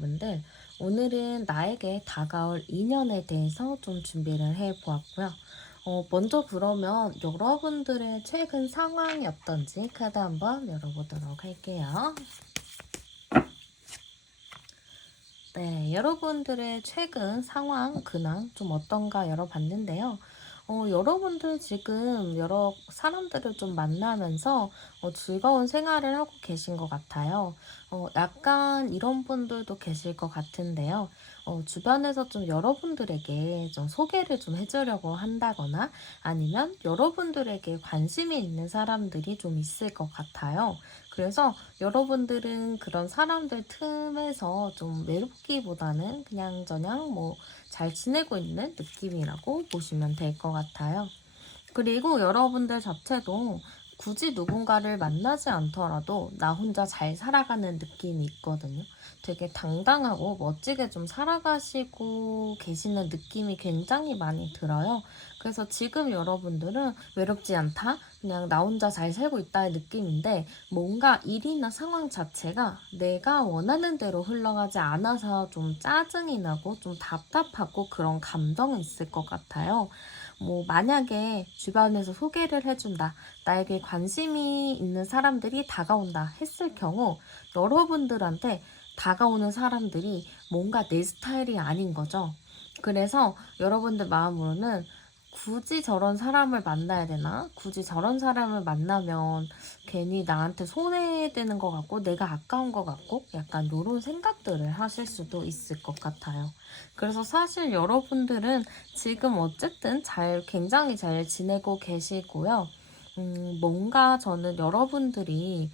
여러분들, 오늘은 나에게 다가올 인연에 대해서 좀 준비를 해보았고요. 먼저 그러면 여러분들의 최근 상황이 어떤지 카드 한번 열어보도록 할게요. 네, 여러분들의 최근 상황, 근황 좀 어떤가 열어봤는데요. 여러분들 지금 여러 사람들을 좀 만나면서 즐거운 생활을 하고 계신 것 같아요. 약간 이런 분들도 계실 것 같은데요. 주변에서 좀 여러분들에게 좀 소개를 좀 해주려고 한다거나 아니면 여러분들에게 관심이 있는 사람들이 좀 있을 것 같아요. 그래서 여러분들은 그런 사람들 틈에서 좀 외롭기보다는 그냥저냥 뭐 잘 지내고 있는 느낌이라고 보시면 될 것 같아요. 그리고 여러분들 자체도 굳이 누군가를 만나지 않더라도 나 혼자 잘 살아가는 느낌이 있거든요. 되게 당당하고 멋지게 좀 살아가시고 계시는 느낌이 굉장히 많이 들어요. 그래서 지금 여러분들은 외롭지 않다? 그냥 나 혼자 잘 살고 있다의 느낌인데 뭔가 일이나 상황 자체가 내가 원하는 대로 흘러가지 않아서 좀 짜증이 나고 좀 답답하고 그런 감정이 있을 것 같아요. 뭐 만약에 주변에서 소개를 해준다, 나에게 관심이 있는 사람들이 다가온다 했을 경우 여러분들한테 다가오는 사람들이 뭔가 내 스타일이 아닌 거죠. 그래서 여러분들 마음으로는 굳이 저런 사람을 만나야 되나? 굳이 저런 사람을 만나면 괜히 나한테 손해되는 것 같고 내가 아까운 것 같고 약간 이런 생각들을 하실 수도 있을 것 같아요. 그래서 사실 여러분들은 지금 어쨌든 굉장히 잘 지내고 계시고요. 뭔가 저는 여러분들이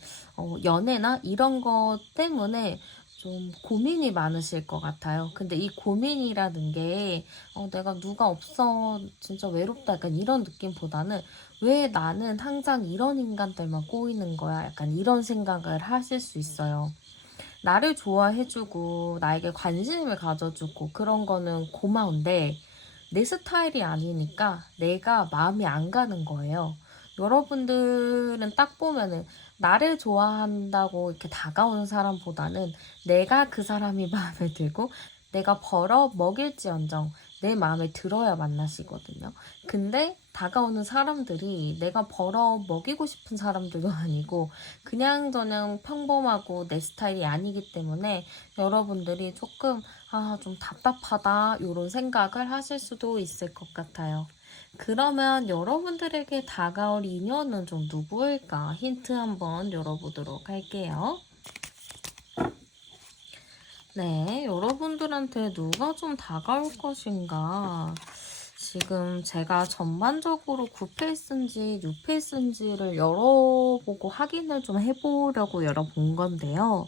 연애나 이런 것 때문에 좀 고민이 많으실 것 같아요. 근데 이 고민이라는 게 내가 누가 없어 진짜 외롭다 약간 이런 느낌보다는 왜 나는 항상 이런 인간들만 꼬이는 거야 약간 이런 생각을 하실 수 있어요. 나를 좋아해주고 나에게 관심을 가져주고 그런 거는 고마운데 내 스타일이 아니니까 내가 마음이 안 가는 거예요. 여러분들은 딱 보면은 나를 좋아한다고 이렇게 다가오는 사람보다는 내가 그 사람이 마음에 들고 내가 벌어 먹일지언정 내 마음에 들어야 만나시거든요. 근데 다가오는 사람들이 내가 벌어 먹이고 싶은 사람들도 아니고 그냥저냥 평범하고 내 스타일이 아니기 때문에 여러분들이 조금 좀 답답하다 이런 생각을 하실 수도 있을 것 같아요. 그러면 여러분들에게 다가올 인연은 좀 누구일까? 힌트 한번 열어보도록 할게요. 네, 여러분들한테 누가 좀 다가올 것인가? 지금 제가 전반적으로 9페이스인지 6페이스인지를 열어보고 확인을 좀 해보려고 열어본 건데요.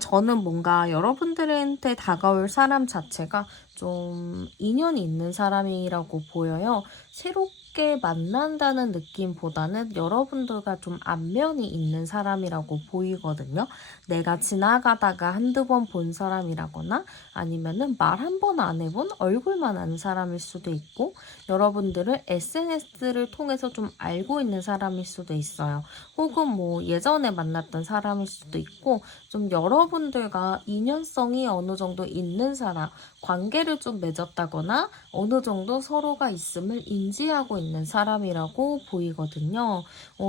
저는 뭔가 여러분들한테 다가올 사람 자체가 좀 인연이 있는 사람이라고 보여요. 새롭게 만난다는 느낌보다는 여러분들과 좀 안면이 있는 사람이라고 보이거든요. 내가 지나가다가 한두 번 본 사람이라거나 아니면은 말 한 번 안 해본 얼굴만 아는 사람일 수도 있고 여러분들을 SNS를 통해서 좀 알고 있는 사람일 수도 있어요. 혹은 뭐 예전에 만났던 사람일 수도 있고 좀 여러분들과 인연성이 어느 정도 있는 사람, 관계를 좀 맺었다거나 어느 정도 서로가 있음을 인지하고 있는 사람이라고 보이거든요.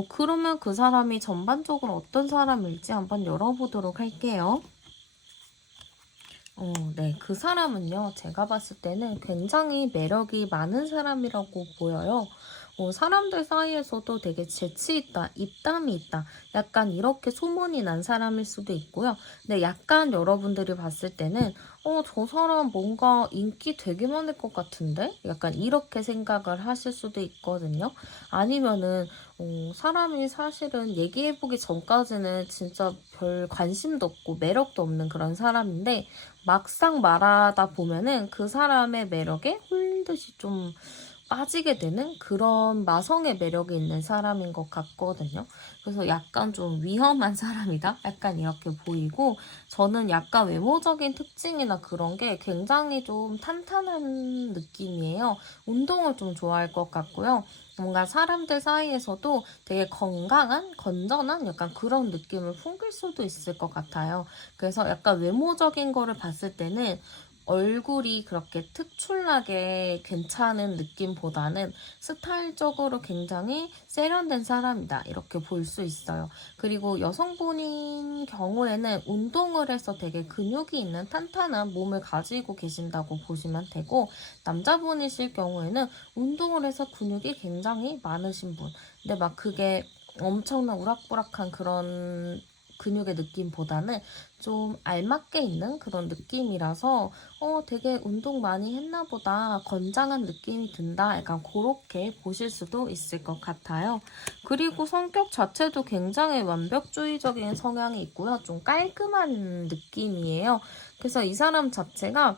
그러면 그 사람이 전반적으로 어떤 사람일지 한번 열어보도록 할게요. 네. 그 사람은요, 제가 봤을 때는 굉장히 매력이 많은 사람이라고 보여요. 사람들 사이에서도 되게 재치 있다, 입담이 있다, 약간 이렇게 소문이 난 사람일 수도 있고요. 근데 약간 여러분들이 봤을 때는, 저 사람 뭔가 인기 되게 많을 것 같은데? 약간 이렇게 생각을 하실 수도 있거든요. 아니면은, 사람이 사실은 얘기해보기 전까지는 진짜 별 관심도 없고 매력도 없는 그런 사람인데, 막상 말하다 보면은 그 사람의 매력에 홀린 듯이 좀 빠지게 되는 그런 마성의 매력이 있는 사람인 것 같거든요. 그래서 약간 좀 위험한 사람이다? 약간 이렇게 보이고, 저는 약간 외모적인 특징이나 그런 게 굉장히 좀 탄탄한 느낌이에요. 운동을 좀 좋아할 것 같고요. 뭔가 사람들 사이에서도 되게 건강한, 건전한 약간 그런 느낌을 풍길 수도 있을 것 같아요. 그래서 약간 외모적인 거를 봤을 때는 얼굴이 그렇게 특출나게 괜찮은 느낌보다는 스타일적으로 굉장히 세련된 사람이다. 이렇게 볼 수 있어요. 그리고 여성분인 경우에는 운동을 해서 되게 근육이 있는 탄탄한 몸을 가지고 계신다고 보시면 되고, 남자분이실 경우에는 운동을 해서 근육이 굉장히 많으신 분. 근데 막 그게 엄청난 우락부락한 그런 근육의 느낌보다는 좀 알맞게 있는 그런 느낌이라서 되게 운동 많이 했나 보다, 건장한 느낌이 든다, 약간 그렇게 보실 수도 있을 것 같아요. 그리고 성격 자체도 굉장히 완벽주의적인 성향이 있고요. 좀 깔끔한 느낌이에요. 그래서 이 사람 자체가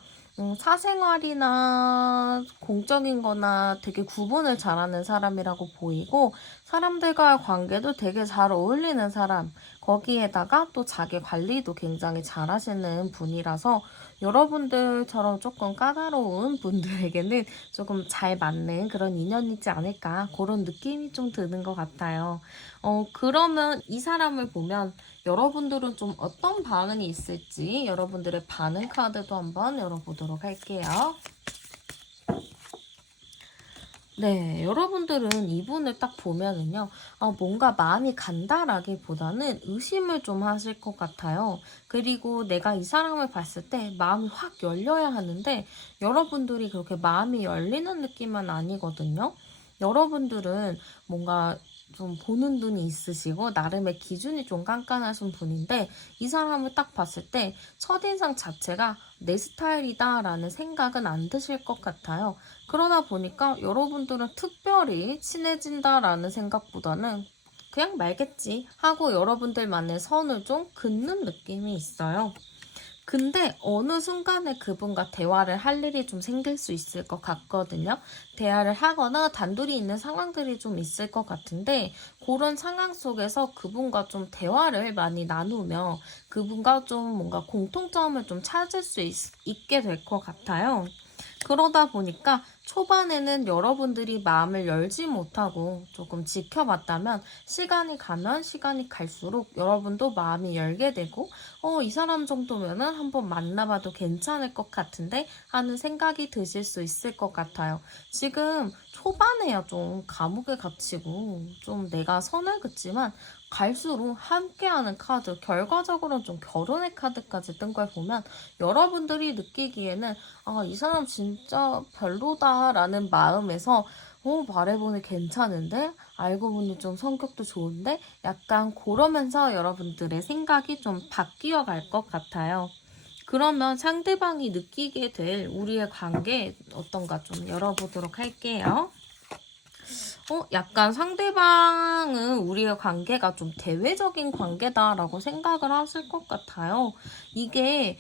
사생활이나 공적인 거나 되게 구분을 잘하는 사람이라고 보이고, 사람들과의 관계도 되게 잘 어울리는 사람, 거기에다가 또 자기 관리도 굉장히 잘하시는 분이라서 여러분들처럼 조금 까다로운 분들에게는 조금 잘 맞는 그런 인연이지 않을까, 그런 느낌이 좀 드는 것 같아요. 그러면 이 사람을 보면 여러분들은 좀 어떤 반응이 있을지 여러분들의 반응 카드도 한번 열어보도록 할게요. 네, 여러분들은 이분을 딱 보면은요, 뭔가 마음이 간다라기보다는 의심을 좀 하실 것 같아요. 그리고 내가 이 사람을 봤을 때 마음이 확 열려야 하는데, 여러분들이 그렇게 마음이 열리는 느낌은 아니거든요. 여러분들은 뭔가 좀 보는 눈이 있으시고, 나름의 기준이 좀 깐깐하신 분인데, 이 사람을 딱 봤을 때 첫인상 자체가 내 스타일이다라는 생각은 안 드실 것 같아요. 그러다 보니까 여러분들은 특별히 친해진다라는 생각보다는 그냥 말겠지 하고 여러분들만의 선을 좀 긋는 느낌이 있어요. 근데 어느 순간에 그분과 대화를 할 일이 좀 생길 수 있을 것 같거든요. 대화를 하거나 단둘이 있는 상황들이 좀 있을 것 같은데, 그런 상황 속에서 그분과 좀 대화를 많이 나누며 그분과 좀 뭔가 공통점을 좀 찾을 수 있게 될 것 같아요. 그러다 보니까 초반에는 여러분들이 마음을 열지 못하고 조금 지켜봤다면, 시간이 가면 시간이 갈수록 여러분도 마음이 열게 되고, 이 사람 정도면은 한번 만나봐도 괜찮을 것 같은데 하는 생각이 드실 수 있을 것 같아요. 지금 초반에야 좀 감옥에 갇히고 좀 내가 선을 긋지만, 갈수록 함께하는 카드, 결과적으로는 좀 결혼의 카드까지 뜬 걸 보면 여러분들이 느끼기에는 이 사람 진짜 별로다라는 마음에서 말해보니 괜찮은데? 알고 보니 좀 성격도 좋은데? 약간 그러면서 여러분들의 생각이 좀 바뀌어 갈 것 같아요. 그러면 상대방이 느끼게 될 우리의 관계 어떤가 좀 열어보도록 할게요. 약간 상대방은 우리의 관계가 좀 대외적인 관계다라고 생각을 하실 것 같아요. 이게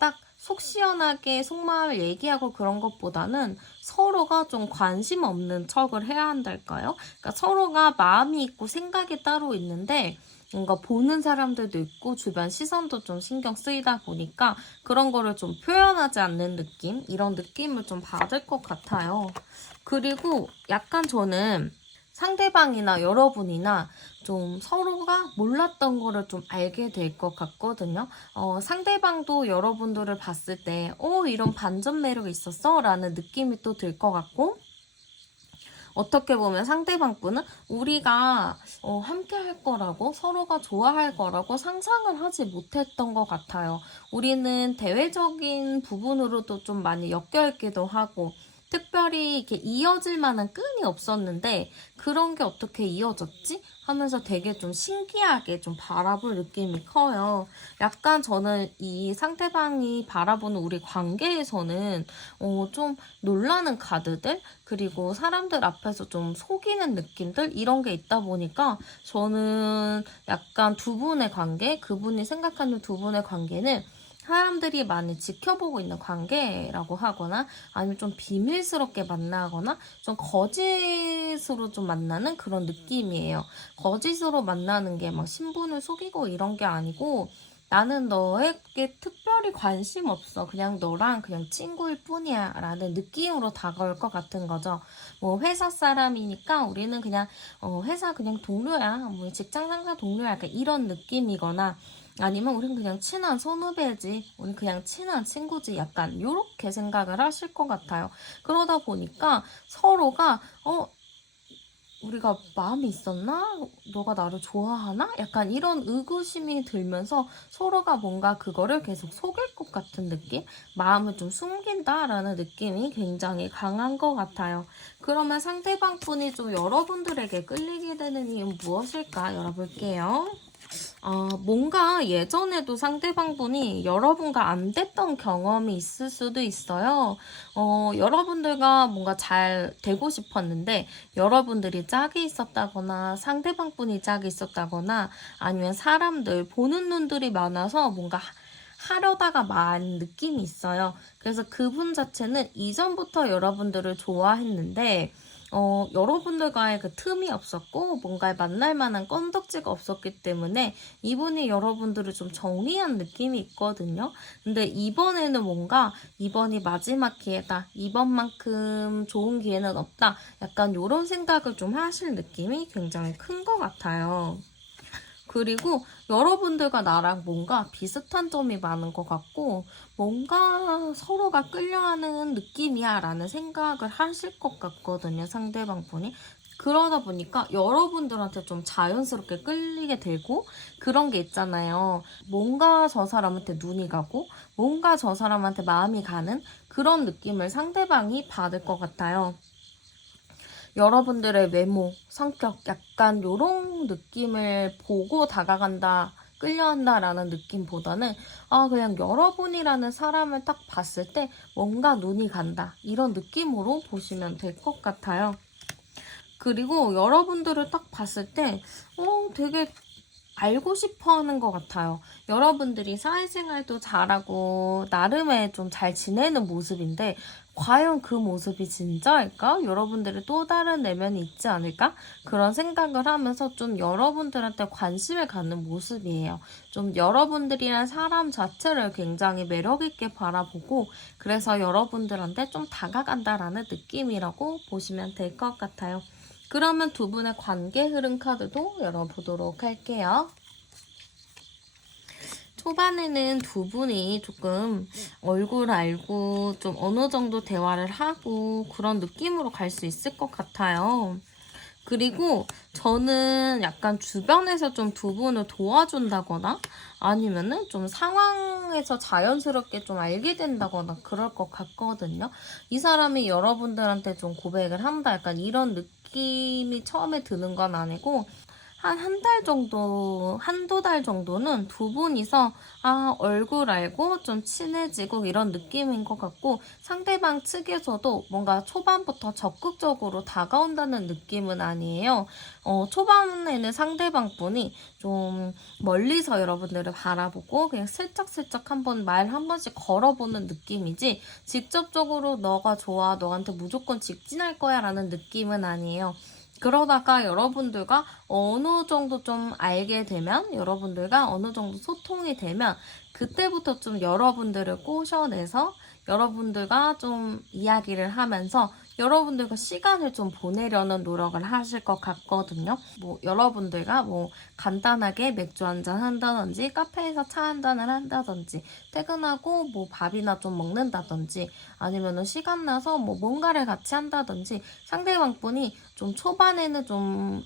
딱 속 시원하게 속마음을 얘기하고 그런 것보다는 서로가 좀 관심 없는 척을 해야 한달까요? 그러니까 서로가 마음이 있고 생각이 따로 있는데, 뭔가 보는 사람들도 있고 주변 시선도 좀 신경 쓰이다 보니까 그런 거를 좀 표현하지 않는 느낌? 이런 느낌을 좀 받을 것 같아요. 그리고 약간 저는 상대방이나 여러분이나 좀 서로가 몰랐던 거를 좀 알게 될 것 같거든요. 상대방도 여러분들을 봤을 때, 이런 반전 매력이 있었어? 라는 느낌이 또 들 것 같고, 어떻게 보면 상대방 분은 우리가 함께 할 거라고, 서로가 좋아할 거라고 상상을 하지 못했던 것 같아요. 우리는 대외적인 부분으로도 좀 많이 엮여있기도 하고, 특별히 이렇게 이어질 만한 끈이 없었는데 그런 게 어떻게 이어졌지? 하면서 되게 좀 신기하게 좀 바라볼 느낌이 커요. 약간 저는 이 상대방이 바라보는 우리 관계에서는 좀 놀라는 카드들, 그리고 사람들 앞에서 좀 속이는 느낌들, 이런 게 있다 보니까 저는 약간 두 분의 관계, 그분이 생각하는 두 분의 관계는 사람들이 많이 지켜보고 있는 관계라고 하거나 아니면 좀 비밀스럽게 만나거나 좀 거짓으로 좀 만나는 그런 느낌이에요. 거짓으로 만나는 게 막 신분을 속이고 이런 게 아니고 나는 너에게 특별히 관심 없어. 그냥 너랑 그냥 친구일 뿐이야. 라는 느낌으로 다가올 것 같은 거죠. 뭐 회사 사람이니까 우리는 그냥 회사 그냥 동료야. 뭐 직장 상사 동료야. 약간 이런 느낌이거나 아니면 우린 그냥 친한 선후배지. 우린 그냥 친한 친구지. 약간 요렇게 생각을 하실 것 같아요. 그러다 보니까 서로가 우리가 마음이 있었나? 너가 나를 좋아하나? 약간 이런 의구심이 들면서 서로가 뭔가 그거를 계속 속일 것 같은 느낌? 마음을 좀 숨긴다라는 느낌이 굉장히 강한 것 같아요. 그러면 상대방 분이 좀 여러분들에게 끌리게 되는 이유는 무엇일까? 열어볼게요. 뭔가 예전에도 상대방분이 여러분과 안 됐던 경험이 있을 수도 있어요. 여러분들과 뭔가 잘 되고 싶었는데 여러분들이 짝이 있었다거나 상대방분이 짝이 있었다거나 아니면 사람들 보는 눈들이 많아서 뭔가 하려다가 만 느낌이 있어요. 그래서 그분 자체는 이전부터 여러분들을 좋아했는데 여러분들과의 그 틈이 없었고 뭔가 만날 만한 건덕지가 없었기 때문에 이분이 여러분들을 좀 정리한 느낌이 있거든요. 근데 이번에는 뭔가 이번이 마지막 기회다. 이번만큼 좋은 기회는 없다. 약간 이런 생각을 좀 하실 느낌이 굉장히 큰 것 같아요. 그리고 여러분들과 나랑 뭔가 비슷한 점이 많은 것 같고 뭔가 서로가 끌려하는 느낌이야 라는 생각을 하실 것 같거든요. 상대방 분이. 그러다 보니까 여러분들한테 좀 자연스럽게 끌리게 되고 그런 게 있잖아요. 뭔가 저 사람한테 눈이 가고 뭔가 저 사람한테 마음이 가는 그런 느낌을 상대방이 받을 것 같아요. 여러분들의 외모, 성격, 약간 요런 느낌을 보고 다가간다, 끌려한다라는 느낌보다는 그냥 여러분이라는 사람을 딱 봤을 때 뭔가 눈이 간다, 이런 느낌으로 보시면 될 것 같아요. 그리고 여러분들을 딱 봤을 때 되게 알고 싶어 하는 것 같아요. 여러분들이 사회생활도 잘하고 나름의 좀 잘 지내는 모습인데 과연 그 모습이 진짜일까? 여러분들의 또 다른 내면이 있지 않을까? 그런 생각을 하면서 좀 여러분들한테 관심을 갖는 모습이에요. 좀 여러분들이란 사람 자체를 굉장히 매력있게 바라보고 그래서 여러분들한테 좀 다가간다라는 느낌이라고 보시면 될 것 같아요. 그러면 두 분의 관계 흐름 카드도 열어보도록 할게요. 초반에는 두 분이 조금 얼굴 알고 좀 어느 정도 대화를 하고 그런 느낌으로 갈 수 있을 것 같아요. 그리고 저는 약간 주변에서 좀 두 분을 도와준다거나 아니면은 좀 상황에서 자연스럽게 좀 알게 된다거나 그럴 것 같거든요. 이 사람이 여러분들한테 좀 고백을 한다. 약간 이런 느낌이 처음에 드는 건 아니고 한 달 정도, 한두 달 정도는 두 분이서 얼굴 알고 좀 친해지고 이런 느낌인 것 같고 상대방 측에서도 뭔가 초반부터 적극적으로 다가온다는 느낌은 아니에요. 초반에는 상대방 분이 좀 멀리서 여러분들을 바라보고 그냥 슬쩍슬쩍 한번 말 한 번씩 걸어보는 느낌이지 직접적으로 너가 좋아, 너한테 무조건 직진할 거야 라는 느낌은 아니에요. 그러다가 여러분들과 어느 정도 좀 알게 되면, 여러분들과 어느 정도 소통이 되면, 그때부터 좀 여러분들을 꼬셔내서 여러분들과 좀 이야기를 하면서 여러분들과 시간을 좀 보내려는 노력을 하실 것 같거든요. 뭐 여러분들과 뭐 간단하게 맥주 한잔 한다든지 카페에서 차 한잔을 한다든지 퇴근하고 뭐 밥이나 좀 먹는다든지 아니면은 시간 나서 뭐 뭔가를 같이 한다든지 상대방 분이 좀 초반에는 좀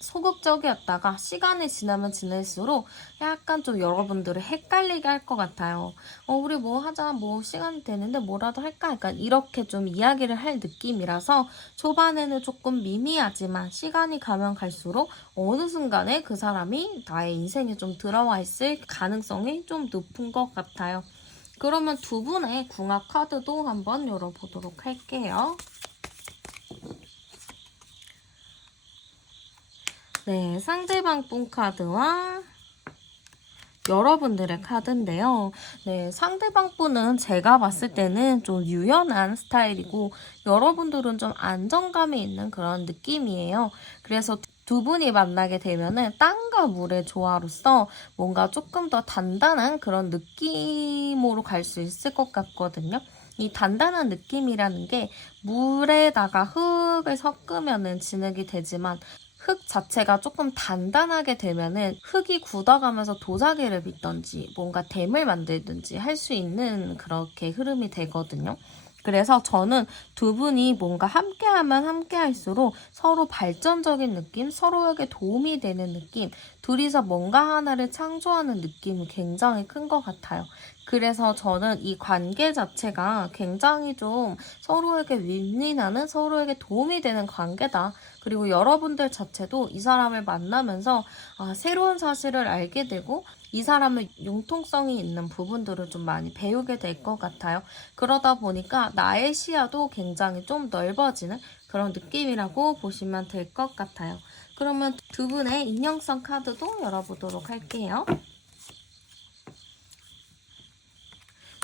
소극적이었다가 시간이 지나면 지날수록 약간 좀 여러분들을 헷갈리게 할 것 같아요. 우리 뭐 하자, 뭐 시간이 되는데 뭐라도 할까? 약간 이렇게 좀 이야기를 할 느낌이라서 초반에는 조금 미미하지만 시간이 가면 갈수록 어느 순간에 그 사람이 나의 인생에 좀 들어와 있을 가능성이 좀 높은 것 같아요. 그러면 두 분의 궁합 카드도 한번 열어보도록 할게요. 네, 상대방 분 카드와 여러분들의 카드인데요. 네, 상대방 분은 제가 봤을 때는 좀 유연한 스타일이고 여러분들은 좀 안정감이 있는 그런 느낌이에요. 그래서 두 분이 만나게 되면은 땅과 물의 조화로서 뭔가 조금 더 단단한 그런 느낌으로 갈 수 있을 것 같거든요. 이 단단한 느낌이라는 게 물에다가 흙을 섞으면은 진흙이 되지만 흙 자체가 조금 단단하게 되면은 흙이 굳어가면서 도자기를 빚던지 뭔가 댐을 만들든지 할 수 있는 그렇게 흐름이 되거든요. 그래서 저는 두 분이 뭔가 함께하면 함께할수록 서로 발전적인 느낌, 서로에게 도움이 되는 느낌, 둘이서 뭔가 하나를 창조하는 느낌이 굉장히 큰 것 같아요. 그래서 저는 이 관계 자체가 굉장히 좀 서로에게 윈윈하는, 서로에게 도움이 되는 관계다. 그리고 여러분들 자체도 이 사람을 만나면서 새로운 사실을 알게 되고 이 사람의 융통성이 있는 부분들을 좀 많이 배우게 될 것 같아요. 그러다 보니까 나의 시야도 굉장히 좀 넓어지는 그런 느낌이라고 보시면 될 것 같아요. 그러면 두 분의 인형성 카드도 열어보도록 할게요.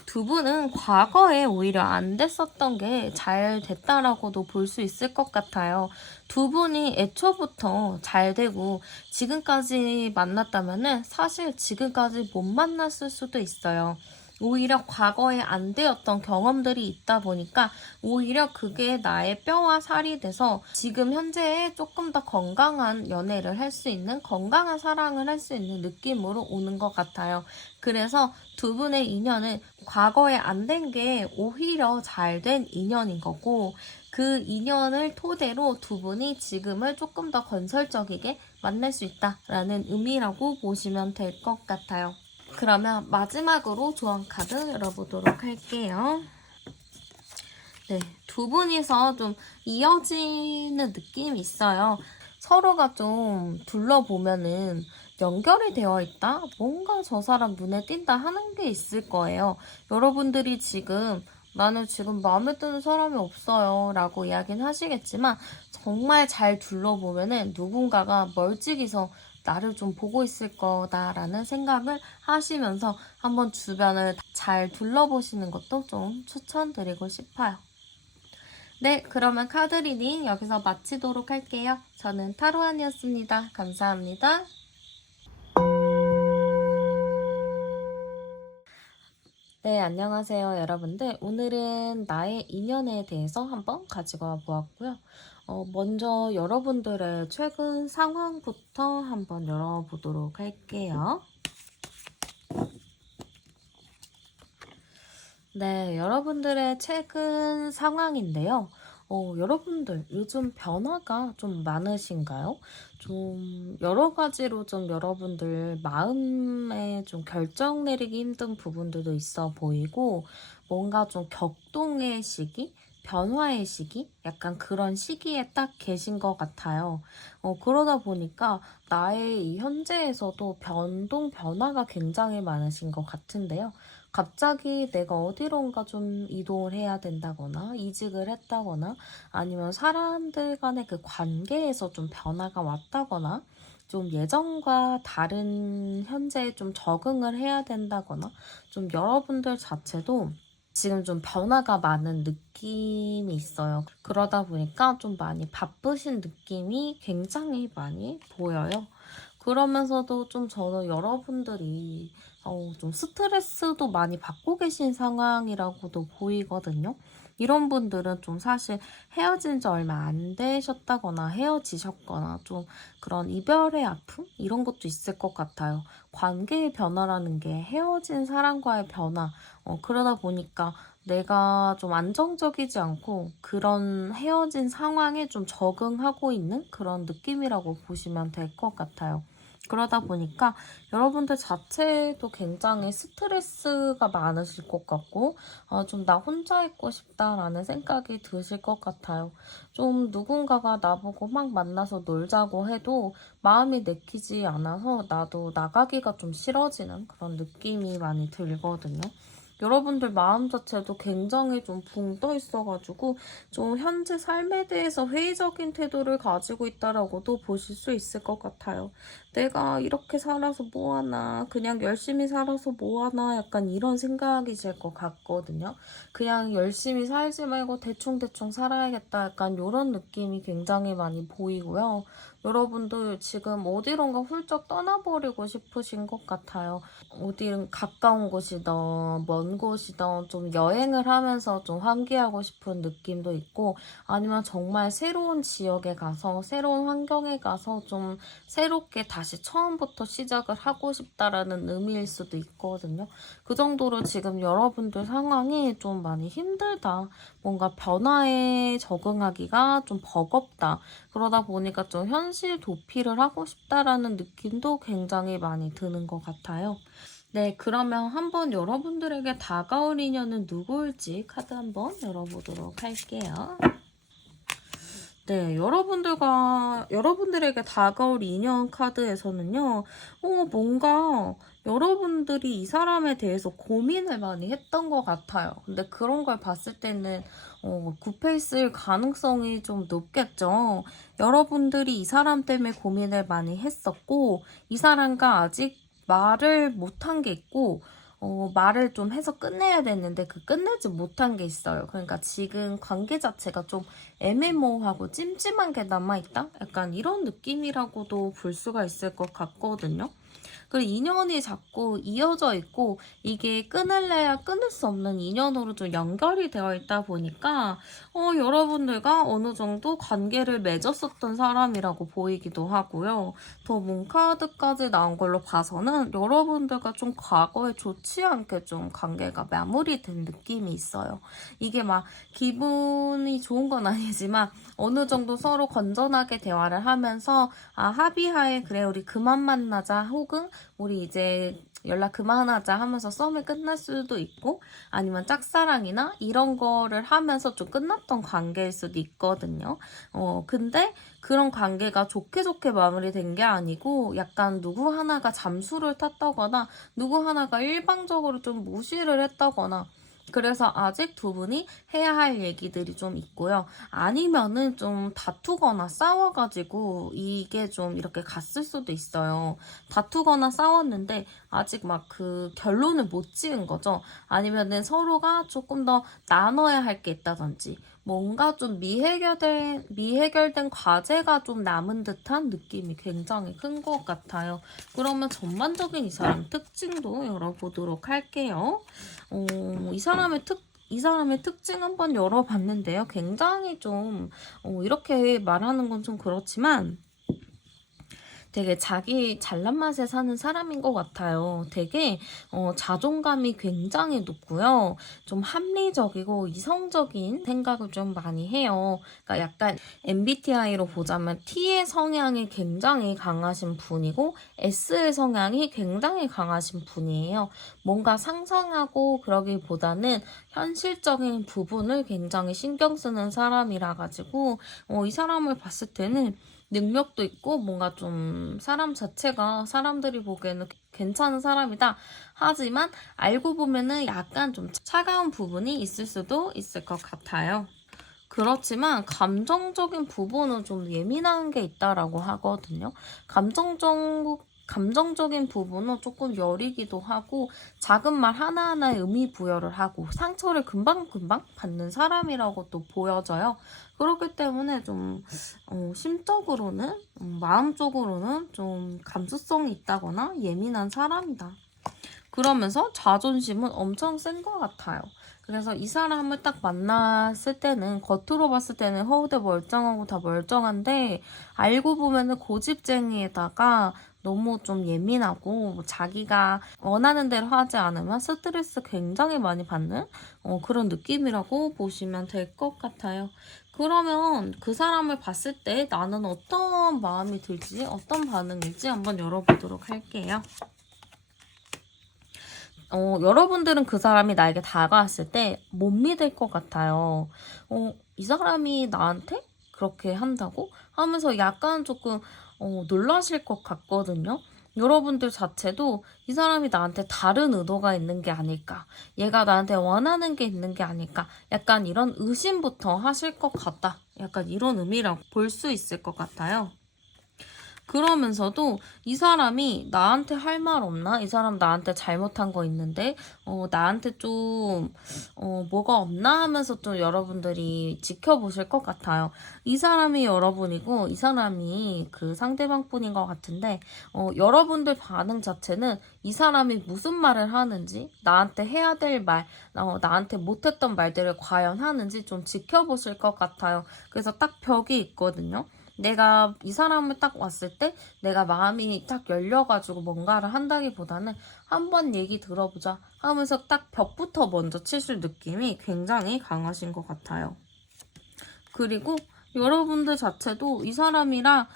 두 분은 과거에 오히려 안 됐었던 게 잘 됐다라고도 볼 수 있을 것 같아요. 두 분이 애초부터 잘 되고 지금까지 만났다면은 사실 지금까지 못 만났을 수도 있어요. 오히려 과거에 안 되었던 경험들이 있다 보니까 오히려 그게 나의 뼈와 살이 돼서 지금 현재에 조금 더 건강한 연애를 할 수 있는, 건강한 사랑을 할 수 있는 느낌으로 오는 것 같아요. 그래서 두 분의 인연은 과거에 안 된 게 오히려 잘 된 인연인 거고 그 인연을 토대로 두 분이 지금을 조금 더 건설적이게 만날 수 있다라는 의미라고 보시면 될 것 같아요. 그러면 마지막으로 조언 카드 열어보도록 할게요. 네, 두 분이서 좀 이어지는 느낌이 있어요. 서로가 좀 둘러보면은 연결이 되어 있다? 뭔가 저 사람 눈에 띈다 하는 게 있을 거예요. 여러분들이 지금 나는 지금 마음에 드는 사람이 없어요 라고 이야기는 하시겠지만 정말 잘 둘러보면은 누군가가 멀찍이서 나를 좀 보고 있을 거다라는 생각을 하시면서 한번 주변을 잘 둘러보시는 것도 좀 추천드리고 싶어요. 네, 그러면 카드 리딩 여기서 마치도록 할게요. 저는 타로안이었습니다. 감사합니다. 네, 안녕하세요, 여러분들. 오늘은 나의 인연에 대해서 한번 가지고 와 보았고요. 먼저 여러분들의 최근 상황부터 한번 열어보도록 할게요. 네, 여러분들의 최근 상황인데요. 여러분들 요즘 변화가 좀 많으신가요? 좀 여러 가지로 좀 여러분들 마음에 좀 결정 내리기 힘든 부분들도 있어 보이고 뭔가 좀 격동의 시기? 변화의 시기? 약간 그런 시기에 딱 계신 것 같아요. 그러다 보니까 나의 이 현재에서도 변화가 굉장히 많으신 것 같은데요. 갑자기 내가 어디론가 좀 이동을 해야 된다거나 이직을 했다거나 아니면 사람들 간의 그 관계에서 좀 변화가 왔다거나 좀 예전과 다른 현재에 좀 적응을 해야 된다거나 좀 여러분들 자체도 지금 좀 변화가 많은 느낌이 있어요. 그러다 보니까 좀 많이 바쁘신 느낌이 굉장히 많이 보여요. 그러면서도 좀 저는 여러분들이 좀 스트레스도 많이 받고 계신 상황이라고도 보이거든요. 이런 분들은 좀 사실 헤어진 지 얼마 안 되셨다거나 헤어지셨거나 좀 그런 이별의 아픔? 이런 것도 있을 것 같아요. 관계의 변화라는 게 헤어진 사람과의 변화. 그러다 보니까 내가 좀 안정적이지 않고 그런 헤어진 상황에 좀 적응하고 있는 그런 느낌이라고 보시면 될 것 같아요. 그러다 보니까 여러분들 자체도 굉장히 스트레스가 많으실 것 같고, 좀 나 혼자 있고 싶다라는 생각이 드실 것 같아요. 좀 누군가가 나보고 막 만나서 놀자고 해도 마음이 내키지 않아서 나도 나가기가 좀 싫어지는 그런 느낌이 많이 들거든요. 여러분들 마음 자체도 굉장히 좀 붕 떠 있어가지고 좀 현재 삶에 대해서 회의적인 태도를 가지고 있다라고도 보실 수 있을 것 같아요. 내가 이렇게 살아서 뭐하나, 그냥 열심히 살아서 뭐하나, 약간 이런 생각이 들 것 같거든요. 그냥 열심히 살지 말고 대충대충 살아야겠다, 약간 이런 느낌이 굉장히 많이 보이고요. 여러분들 지금 어디론가 훌쩍 떠나버리고 싶으신 것 같아요. 어디는 가까운 곳이든 먼 곳이든 좀 여행을 하면서 좀 환기하고 싶은 느낌도 있고, 아니면 정말 새로운 지역에 가서 새로운 환경에 가서 좀 새롭게 다시 처음부터 시작을 하고 싶다라는 의미일 수도 있거든요. 그 정도로 지금 여러분들 상황이 좀 많이 힘들다. 뭔가 변화에 적응하기가 좀 버겁다. 그러다 보니까 좀 현실 도피를 하고 싶다라는 느낌도 굉장히 많이 드는 것 같아요. 네, 그러면 한번 여러분들에게 다가올 인연은 누구일지 카드 한번 열어보도록 할게요. 네, 여러분들에게 다가올 인연 카드에서는요, 뭔가 여러분들이 이 사람에 대해서 고민을 많이 했던 것 같아요. 근데 그런 걸 봤을 때는, 굽혀 있을 가능성이 좀 높겠죠. 여러분들이 이 사람 때문에 고민을 많이 했었고, 이 사람과 아직 말을 못한 게 있고, 말을 좀 해서 끝내야 되는데 그 끝내지 못한 게 있어요. 그러니까 지금 관계 자체가 좀 애매모호하고 찜찜한 게 남아있다? 약간 이런 느낌이라고도 볼 수가 있을 것 같거든요. 그리고 인연이 자꾸 이어져 있고 이게 끊을래야 끊을 수 없는 인연으로 좀 연결이 되어 있다 보니까 여러분들과 어느 정도 관계를 맺었었던 사람이라고 보이기도 하고요. 더 문카드까지 나온 걸로 봐서는 여러분들과 좀 과거에 좋지 않게 좀 관계가 마무리된 느낌이 있어요. 이게 막 기분이 좋은 건 아니지만 어느 정도 서로 건전하게 대화를 하면서 합의하에 그래 우리 그만 만나자 혹은 우리 이제 연락 그만하자 하면서 썸이 끝날 수도 있고 아니면 짝사랑이나 이런 거를 하면서 좀 끝났던 관계일 수도 있거든요. 근데 그런 관계가 좋게 좋게 마무리된 게 아니고 약간 누구 하나가 잠수를 탔다거나 누구 하나가 일방적으로 좀 무시를 했다거나 그래서 아직 두 분이 해야 할 얘기들이 좀 있고요. 아니면은 좀 다투거나 싸워가지고 이게 좀 이렇게 갔을 수도 있어요. 다투거나 싸웠는데 아직 막 그 결론을 못 지은 거죠. 아니면은 서로가 조금 더 나눠야 할 게 있다든지 뭔가 좀 미해결된 과제가 좀 남은 듯한 느낌이 굉장히 큰 것 같아요. 그러면 전반적인 이 사람 특징도 열어보도록 할게요. 이 사람의 특징 한번 열어봤는데요. 굉장히 좀, 이렇게 말하는 건 좀 그렇지만, 되게 자기 잘난 맛에 사는 사람인 것 같아요. 되게 자존감이 굉장히 높고요. 좀 합리적이고 이성적인 생각을 좀 많이 해요. 그러니까 약간 MBTI로 보자면 T의 성향이 굉장히 강하신 분이고 S의 성향이 굉장히 강하신 분이에요. 뭔가 상상하고 그러기보다는 현실적인 부분을 굉장히 신경 쓰는 사람이라 가지고 이 사람을 봤을 때는 능력도 있고 뭔가 좀 사람 자체가 사람들이 보기에는 괜찮은 사람이다. 하지만 알고 보면은 약간 좀 차가운 부분이 있을 수도 있을 것 같아요. 그렇지만 감정적인 부분은 좀 예민한 게 있다라고 하거든요. 감정적인 부분은 조금 여리기도 하고 작은 말 하나하나에 의미 부여를 하고 상처를 금방금방 받는 사람이라고 또 보여져요. 그렇기 때문에 좀 심적으로는 마음적으로는 좀 감수성이 있다거나 예민한 사람이다. 그러면서 자존심은 엄청 센 것 같아요. 그래서 이 사람을 딱 만났을 때는 겉으로 봤을 때는 허우대 멀쩡하고 다 멀쩡한데 알고 보면은 고집쟁이에다가 너무 좀 예민하고 뭐 자기가 원하는 대로 하지 않으면 스트레스 굉장히 많이 받는 그런 느낌이라고 보시면 될 것 같아요. 그러면 그 사람을 봤을 때 나는 어떤 마음이 들지, 어떤 반응일지 한번 열어보도록 할게요. 여러분들은 그 사람이 나에게 다가왔을 때 못 믿을 것 같아요. 이 사람이 나한테 그렇게 한다고? 하면서 약간 조금 놀라실 것 같거든요. 여러분들 자체도 이 사람이 나한테 다른 의도가 있는 게 아닐까? 얘가 나한테 원하는 게 있는 게 아닐까? 약간 이런 의심부터 하실 것 같다. 약간 이런 의미라고 볼 수 있을 것 같아요. 그러면서도 이 사람이 나한테 할 말 없나? 이 사람 나한테 잘못한 거 있는데, 나한테 좀, 뭐가 없나? 하면서 좀 여러분들이 지켜보실 것 같아요. 이 사람이 여러분이고, 이 사람이 그 상대방 분인 것 같은데, 여러분들 반응 자체는 이 사람이 무슨 말을 하는지, 나한테 해야 될 말, 나한테 못했던 말들을 과연 하는지 좀 지켜보실 것 같아요. 그래서 딱 벽이 있거든요. 내가 이 사람을 딱 왔을 때 내가 마음이 딱 열려가지고 뭔가를 한다기보다는 한번 얘기 들어보자 하면서 딱 벽부터 먼저 치실 느낌이 굉장히 강하신 것 같아요. 그리고 여러분들 자체도 이 사람이랑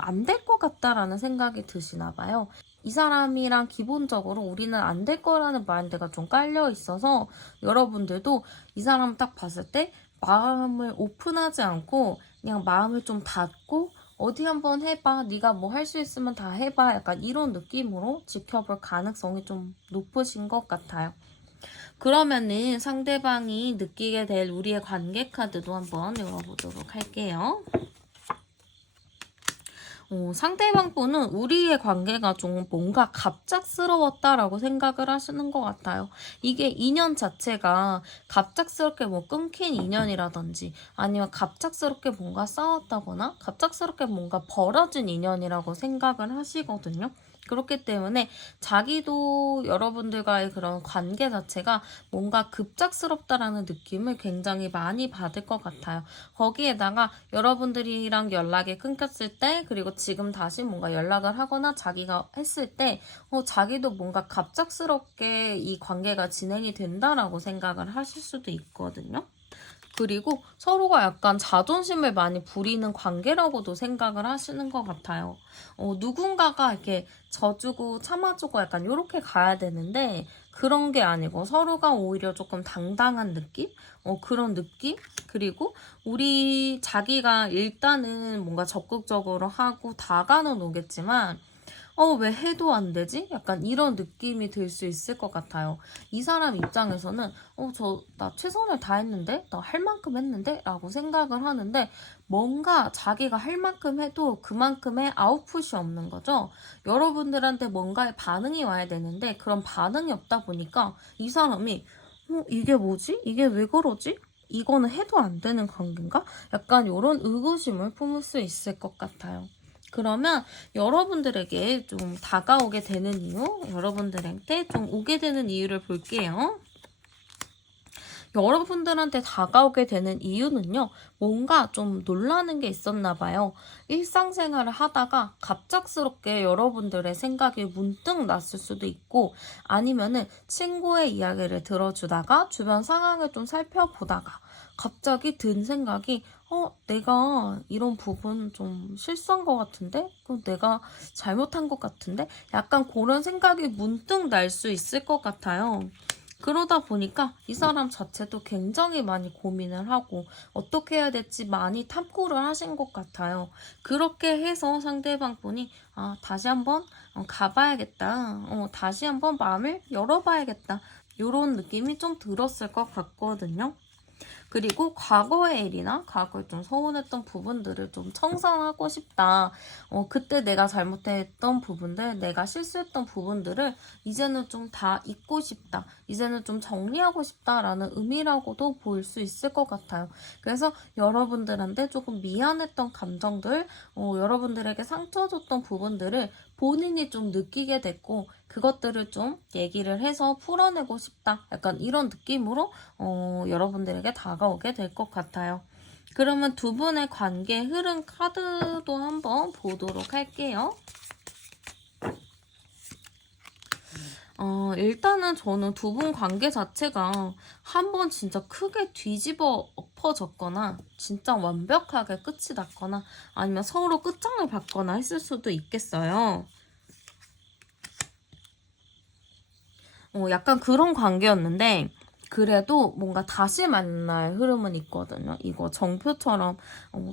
안 될 것 같다라는 생각이 드시나 봐요. 이 사람이랑 기본적으로 우리는 안 될 거라는 마인드가 좀 깔려 있어서 여러분들도 이 사람 딱 봤을 때 마음을 오픈하지 않고 그냥 마음을 좀 닫고 어디 한번 해봐. 네가 뭐 할 수 있으면 다 해봐. 약간 이런 느낌으로 지켜볼 가능성이 좀 높으신 것 같아요. 그러면은 상대방이 느끼게 될 우리의 관계 카드도 한번 열어보도록 할게요. 상대방 분은 우리의 관계가 좀 뭔가 갑작스러웠다라고 생각을 하시는 것 같아요. 이게 인연 자체가 갑작스럽게 뭐 끊긴 인연이라든지 아니면 갑작스럽게 뭔가 싸웠다거나 갑작스럽게 뭔가 벌어진 인연이라고 생각을 하시거든요. 그렇기 때문에 자기도 여러분들과의 그런 관계 자체가 뭔가 급작스럽다라는 느낌을 굉장히 많이 받을 것 같아요. 거기에다가 여러분들이랑 연락이 끊겼을 때 그리고 지금 다시 뭔가 연락을 하거나 자기가 했을 때 자기도 뭔가 갑작스럽게 이 관계가 진행이 된다라고 생각을 하실 수도 있거든요. 그리고 서로가 약간 자존심을 많이 부리는 관계라고도 생각을 하시는 것 같아요. 누군가가 이렇게 져주고 참아주고 약간 이렇게 가야 되는데 그런 게 아니고 서로가 오히려 조금 당당한 느낌? 그런 느낌? 그리고 우리 자기가 일단은 뭔가 적극적으로 하고 다가는 오겠지만 왜 해도 안 되지? 약간 이런 느낌이 들 수 있을 것 같아요. 이 사람 입장에서는, 나 최선을 다했는데? 나 할 만큼 했는데? 라고 생각을 하는데, 뭔가 자기가 할 만큼 해도 그만큼의 아웃풋이 없는 거죠. 여러분들한테 뭔가의 반응이 와야 되는데, 그런 반응이 없다 보니까 이 사람이, 이게 뭐지? 이게 왜 그러지? 이거는 해도 안 되는 관계인가? 약간 이런 의구심을 품을 수 있을 것 같아요. 그러면 여러분들에게 좀 다가오게 되는 이유, 여러분들한테 좀 오게 되는 이유를 볼게요. 여러분들한테 다가오게 되는 이유는요, 뭔가 좀 놀라는 게 있었나 봐요. 일상생활을 하다가 갑작스럽게 여러분들의 생각이 문득 났을 수도 있고, 아니면은 친구의 이야기를 들어주다가 주변 상황을 좀 살펴보다가 갑자기 든 생각이 내가 이런 부분 좀 실수한 것 같은데? 그럼 내가 잘못한 것 같은데? 약간 그런 생각이 문득 날 수 있을 것 같아요. 그러다 보니까 이 사람 자체도 굉장히 많이 고민을 하고 어떻게 해야 될지 많이 탐구를 하신 것 같아요. 그렇게 해서 상대방 분이 다시 한번 가봐야겠다. 다시 한번 마음을 열어봐야겠다. 이런 느낌이 좀 들었을 것 같거든요. 그리고 과거의 일이나 과거에 좀 서운했던 부분들을 좀 청산하고 싶다. 그때 내가 잘못했던 부분들, 내가 실수했던 부분들을 이제는 좀 다 잊고 싶다. 이제는 좀 정리하고 싶다라는 의미라고도 볼 수 있을 것 같아요. 그래서 여러분들한테 조금 미안했던 감정들, 여러분들에게 상처 줬던 부분들을 본인이 좀 느끼게 됐고 그것들을 좀 얘기를 해서 풀어내고 싶다. 약간 이런 느낌으로 여러분들에게 다가오게 될 것 같아요. 그러면 두 분의 관계 흐름 카드도 한번 보도록 할게요. 일단은 저는 두 분 관계 자체가 한번 진짜 크게 뒤집어 엎어졌거나 진짜 완벽하게 끝이 났거나 아니면 서로 끝장을 봤거나 했을 수도 있겠어요. 약간 그런 관계였는데 그래도 뭔가 다시 만날 흐름은 있거든요. 이거 정표처럼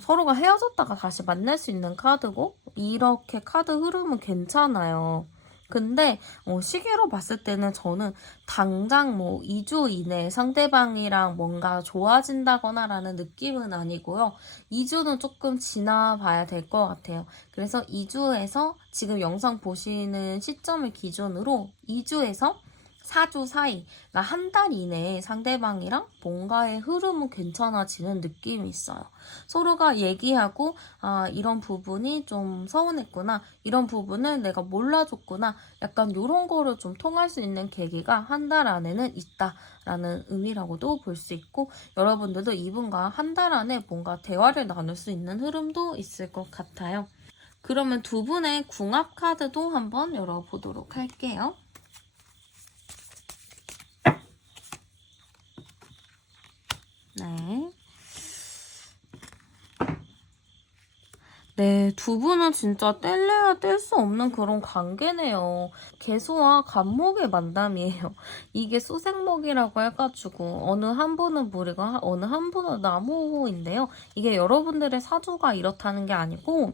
서로가 헤어졌다가 다시 만날 수 있는 카드고 이렇게 카드 흐름은 괜찮아요. 근데 시기로 봤을 때는 저는 당장 뭐 2주 이내에 상대방이랑 뭔가 좋아진다거나 라는 느낌은 아니고요. 2주는 조금 지나봐야 될 것 같아요. 그래서 2주에서 지금 영상 보시는 시점을 기준으로 2주에서 4주 사이, 그러니까 한 달 이내에 상대방이랑 뭔가의 흐름은 괜찮아지는 느낌이 있어요. 서로가 얘기하고, 아, 이런 부분이 좀 서운했구나, 이런 부분을 내가 몰라줬구나, 약간 이런 거를 좀 통할 수 있는 계기가 한 달 안에는 있다라는 의미라고도 볼 수 있고, 여러분들도 이분과 한 달 안에 뭔가 대화를 나눌 수 있는 흐름도 있을 것 같아요. 그러면 두 분의 궁합 카드도 한번 열어보도록 할게요. 네. 네, 두 분은 진짜 뗄래야 뗄 수 없는 그런 관계네요. 개수와 간목의 만남이에요. 이게 수생목이라고 해가지고 어느 한 분은 물이고 어느 한 분은 나무인데요. 이게 여러분들의 사주가 이렇다는 게 아니고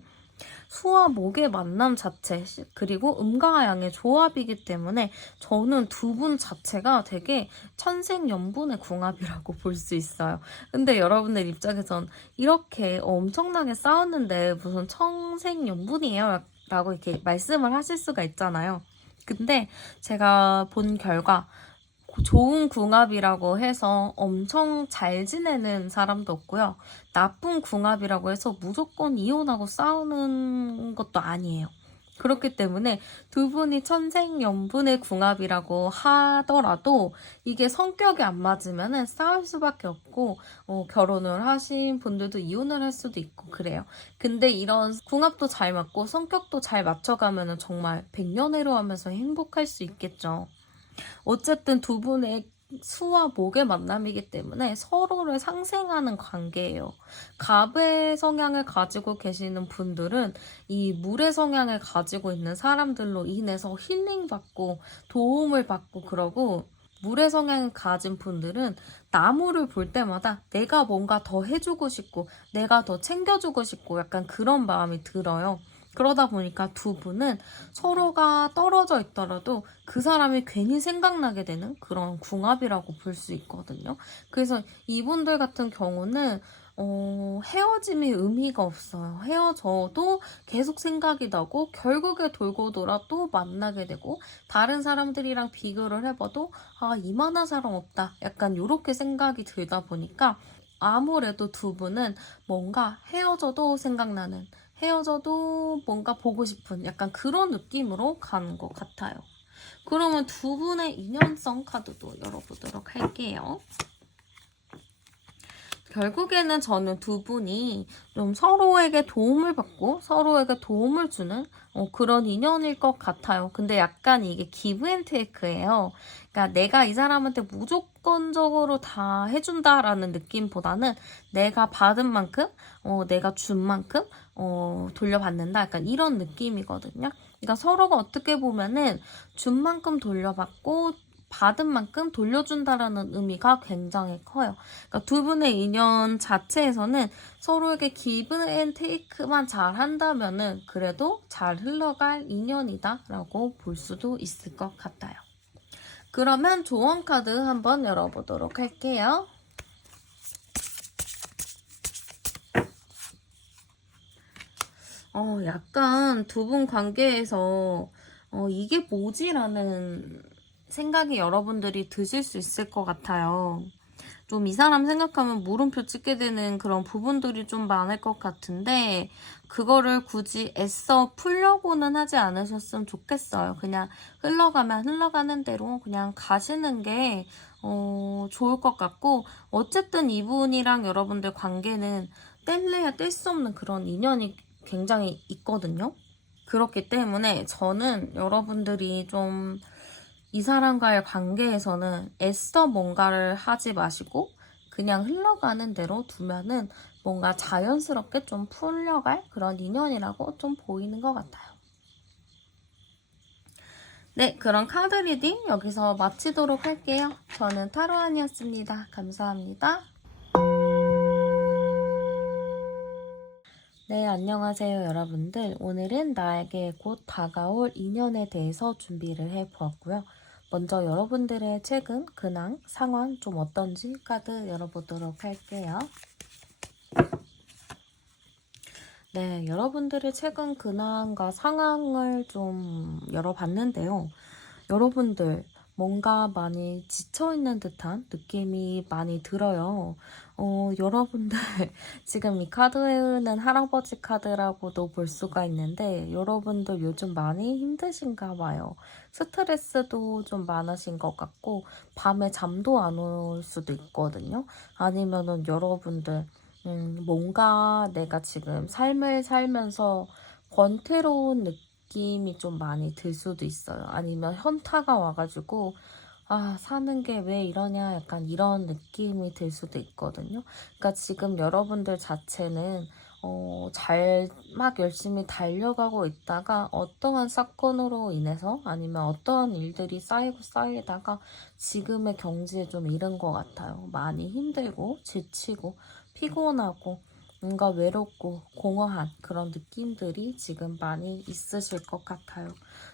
수와 목의 만남 자체, 그리고 음과 양의 조합이기 때문에 저는 두 분 자체가 되게 천생연분의 궁합이라고 볼 수 있어요. 근데 여러분들 입장에선 이렇게 엄청나게 싸웠는데 무슨 천생연분이에요? 라고 이렇게 말씀을 하실 수가 있잖아요. 근데 제가 본 결과 좋은 궁합이라고 해서 엄청 잘 지내는 사람도 없고요. 나쁜 궁합이라고 해서 무조건 이혼하고 싸우는 것도 아니에요. 그렇기 때문에 두 분이 천생연분의 궁합이라고 하더라도 이게 성격이 안 맞으면 싸울 수밖에 없고 결혼을 하신 분들도 이혼을 할 수도 있고 그래요. 근데 이런 궁합도 잘 맞고 성격도 잘 맞춰가면 정말 백년해로 하면서 행복할 수 있겠죠. 어쨌든 두 분의 수와 목의 만남이기 때문에 서로를 상생하는 관계예요. 갑의 성향을 가지고 계시는 분들은 이 물의 성향을 가지고 있는 사람들로 인해서 힐링받고 도움을 받고 그러고, 물의 성향을 가진 분들은 나무를 볼 때마다 내가 뭔가 더 해주고 싶고 내가 더 챙겨주고 싶고 약간 그런 마음이 들어요. 그러다 보니까 두 분은 서로가 떨어져 있더라도 그 사람이 괜히 생각나게 되는 그런 궁합이라고 볼 수 있거든요. 그래서 이분들 같은 경우는 헤어짐이 의미가 없어요. 헤어져도 계속 생각이 나고 결국에 돌고 돌아 또 만나게 되고, 다른 사람들이랑 비교를 해봐도 아, 이만한 사람 없다, 약간 이렇게 생각이 들다 보니까 아무래도 두 분은 뭔가 헤어져도 생각나는, 헤어져도 뭔가 보고 싶은 약간 그런 느낌으로 가는 것 같아요. 그러면 두 분의 인연성 카드도 열어보도록 할게요. 결국에는 저는 두 분이 좀 서로에게 도움을 받고 서로에게 도움을 주는 그런 인연일 것 같아요. 근데 약간 이게 기브 앤 테이크예요. 그러니까 내가 이 사람한테 무조건적으로 다 해준다라는 느낌보다는 내가 받은 만큼, 내가 준 만큼 돌려받는다. 약간 이런 느낌이거든요. 그러니까 서로가 어떻게 보면은 준 만큼 돌려받고 받은 만큼 돌려준다라는 의미가 굉장히 커요. 그러니까 두 분의 인연 자체에서는 서로에게 기브 앤 테이크만 잘 한다면은 그래도 잘 흘러갈 인연이다라고 볼 수도 있을 것 같아요. 그러면 조언 카드 한번 열어보도록 할게요. 약간 두 분 관계에서 이게 뭐지라는 생각이 여러분들이 드실 수 있을 것 같아요. 좀 이 사람 생각하면 물음표 찍게 되는 그런 부분들이 좀 많을 것 같은데, 그거를 굳이 애써 풀려고는 하지 않으셨으면 좋겠어요. 그냥 흘러가면 흘러가는 대로 그냥 가시는 게 좋을 것 같고, 어쨌든 이분이랑 여러분들 관계는 뗄래야 뗄 수 없는 그런 인연이 굉장히 있거든요. 그렇기 때문에 저는 여러분들이 좀 이 사람과의 관계에서는 애써 뭔가를 하지 마시고 그냥 흘러가는 대로 두면은 뭔가 자연스럽게 좀 풀려갈 그런 인연이라고 좀 보이는 것 같아요. 네, 그럼 카드 리딩 여기서 마치도록 할게요. 저는 타로안이었습니다. 감사합니다. 네, 안녕하세요, 여러분들. 오늘은 나에게 곧 다가올 인연에 대해서 준비를 해 보았고요. 먼저 여러분들의 최근 근황, 상황 좀 어떤지 카드 열어보도록 할게요. 네, 여러분들의 최근 근황과 상황을 좀 열어봤는데요. 여러분들 뭔가 많이 지쳐있는 듯한 느낌이 많이 들어요. 여러분들 지금 이 카드는 할아버지 카드라고도 볼 수가 있는데 여러분들 요즘 많이 힘드신가 봐요. 스트레스도 좀 많으신 것 같고 밤에 잠도 안 올 수도 있거든요. 아니면은 여러분들 뭔가 내가 지금 삶을 살면서 권태로운 느낌이 좀 많이 들 수도 있어요. 아니면 현타가 와가지고, 아, 사는 게 왜 이러냐, 약간 이런 느낌이 들 수도 있거든요. 그러니까 지금 여러분들 자체는, 막 열심히 달려가고 있다가 어떠한 사건으로 인해서 아니면 어떠한 일들이 쌓이고 쌓이다가 지금의 경지에 좀 이른 것 같아요. 많이 힘들고, 지치고, 피곤하고 뭔가 외롭고 공허한 그런 느낌들이 지금 많이 있으실 것 같아요.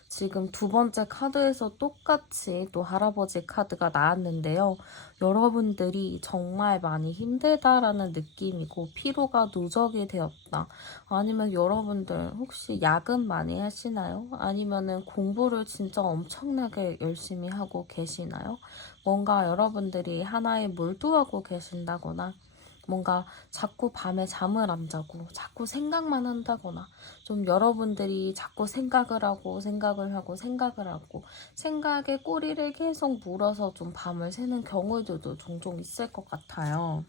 지금 두 번째 카드에서 똑같이 또 할아버지 카드가 나왔는데요. 여러분들이 정말 많이 힘들다라는 느낌이고 피로가 누적이 되었다. 아니면 여러분들 혹시 야근 많이 하시나요? 아니면은 공부를 진짜 엄청나게 열심히 하고 계시나요? 뭔가 여러분들이 하나에 몰두하고 계신다거나 뭔가 자꾸 밤에 잠을 안 자고 자꾸 생각만 한다거나 좀 여러분들이 자꾸 생각을 하고 생각에 꼬리를 계속 물어서 좀 밤을 새는 경우들도 종종 있을 것 같아요.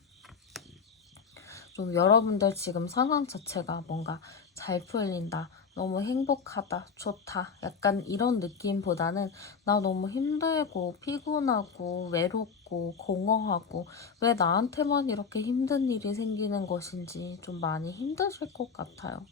좀 여러분들 지금 상황 자체가 뭔가 잘 풀린다, 너무 행복하다, 좋다, 약간 이런 느낌보다는 나 너무 힘들고 피곤하고 외롭고 공허하고 왜 나한테만 이렇게 힘든 일이 생기는 것인지 좀 많이 힘드실 것 같아요.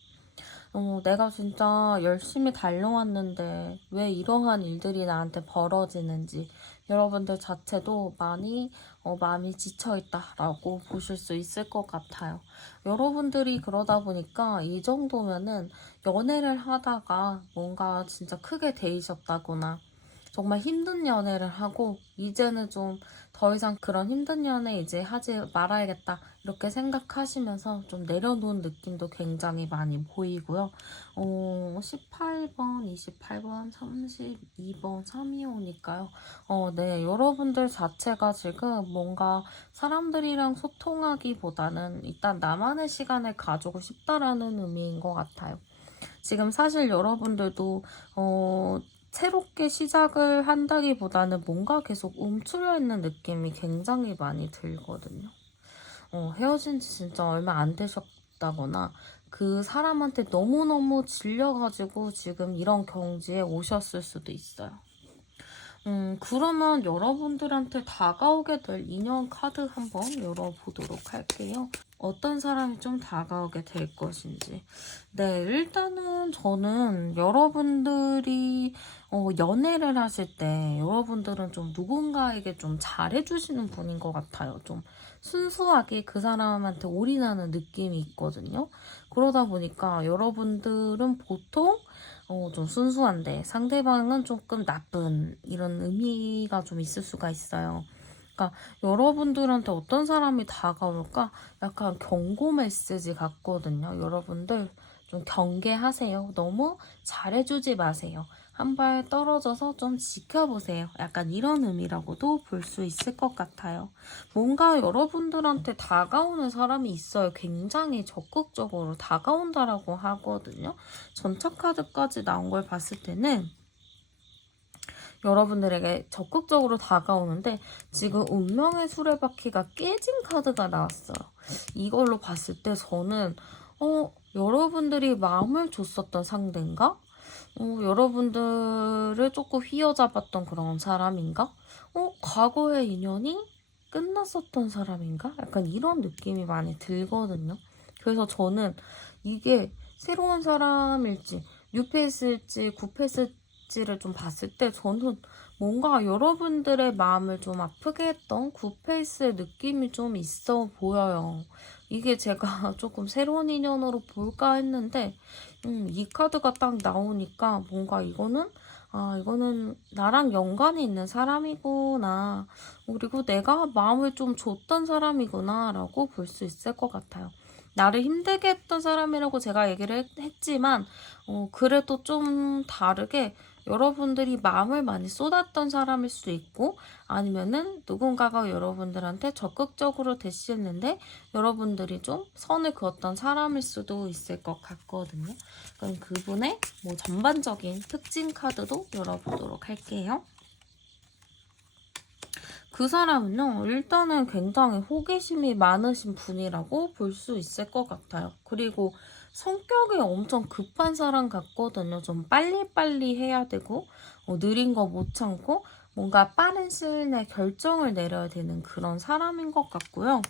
내가 진짜 열심히 달려왔는데 왜 이러한 일들이 나한테 벌어지는지 여러분들 자체도 많이 마음이 지쳐있다라고 보실 수 있을 것 같아요. 여러분들이 그러다 보니까 이 정도면은 연애를 하다가 뭔가 진짜 크게 데이셨다거나 정말 힘든 연애를 하고 이제는 좀 더 이상 그런 힘든 연애 이제 하지 말아야겠다 이렇게 생각하시면서 좀 내려놓은 느낌도 굉장히 많이 보이고요. 18번, 28번, 32번, 325니까요. 네, 여러분들 자체가 지금 뭔가 사람들이랑 소통하기보다는 일단 나만의 시간을 가지고 싶다라는 의미인 것 같아요. 지금 사실 여러분들도 새롭게 시작을 한다기보다는 뭔가 계속 움츠려 있는 느낌이 굉장히 많이 들거든요. 헤어진 지 진짜 얼마 안 되셨다거나 그 사람한테 너무너무 질려가지고 지금 이런 경지에 오셨을 수도 있어요. 그러면 여러분들한테 다가오게 될 인연 카드 한번 열어보도록 할게요. 어떤 사람이 좀 다가오게 될 것인지. 네, 일단은 저는 여러분들이 연애를 하실 때 여러분들은 좀 누군가에게 좀 잘해주시는 분인 것 같아요. 좀 순수하게 그 사람한테 올인하는 느낌이 있거든요. 그러다 보니까 여러분들은 보통 좀 순수한데 상대방은 조금 나쁜 이런 의미가 좀 있을 수가 있어요. 그러니까 여러분들한테 어떤 사람이 다가올까? 약간 경고 메시지 같거든요. 여러분들 좀 경계하세요. 너무 잘해주지 마세요. 한 발 떨어져서 좀 지켜보세요. 약간 이런 의미라고도 볼 수 있을 것 같아요. 뭔가 여러분들한테 다가오는 사람이 있어요. 굉장히 적극적으로 다가온다라고 하거든요. 전차 카드까지 나온 걸 봤을 때는 여러분들에게 적극적으로 다가오는데 지금 운명의 수레바퀴가 깨진 카드가 나왔어요. 이걸로 봤을 때 저는 여러분들이 마음을 줬었던 상대인가? 여러분들을 조금 휘어잡았던 그런 사람인가? 과거의 인연이 끝났었던 사람인가? 약간 이런 느낌이 많이 들거든요. 그래서 저는 이게 새로운 사람일지, 뉴페이스일지, 구페이스일지를 좀 봤을 때 저는 뭔가 여러분들의 마음을 좀 아프게 했던 구페이스의 느낌이 좀 있어 보여요. 이게 제가 조금 새로운 인연으로 볼까 했는데 이 카드가 딱 나오니까 뭔가 이거는 나랑 연관이 있는 사람이구나. 그리고 내가 마음을 좀 줬던 사람이구나 라고 볼 수 있을 것 같아요. 나를 힘들게 했던 사람이라고 제가 얘기를 했지만 그래도 좀 다르게 여러분들이 마음을 많이 쏟았던 사람일 수도 있고 아니면은 누군가가 여러분들한테 적극적으로 대시했는데 여러분들이 좀 선을 그었던 사람일 수도 있을 것 같거든요. 그럼 그분의 뭐 전반적인 특징 카드도 열어보도록 할게요. 그 사람은요, 일단은 굉장히 호기심이 많으신 분이라고 볼 수 있을 것 같아요. 그리고 성격이 엄청 급한 사람 같거든요. 좀 빨리빨리 해야 되고, 느린 거 못 참고, 뭔가 빠른 시일 내에 결정을 내려야 되는 그런 사람인 것 같고요.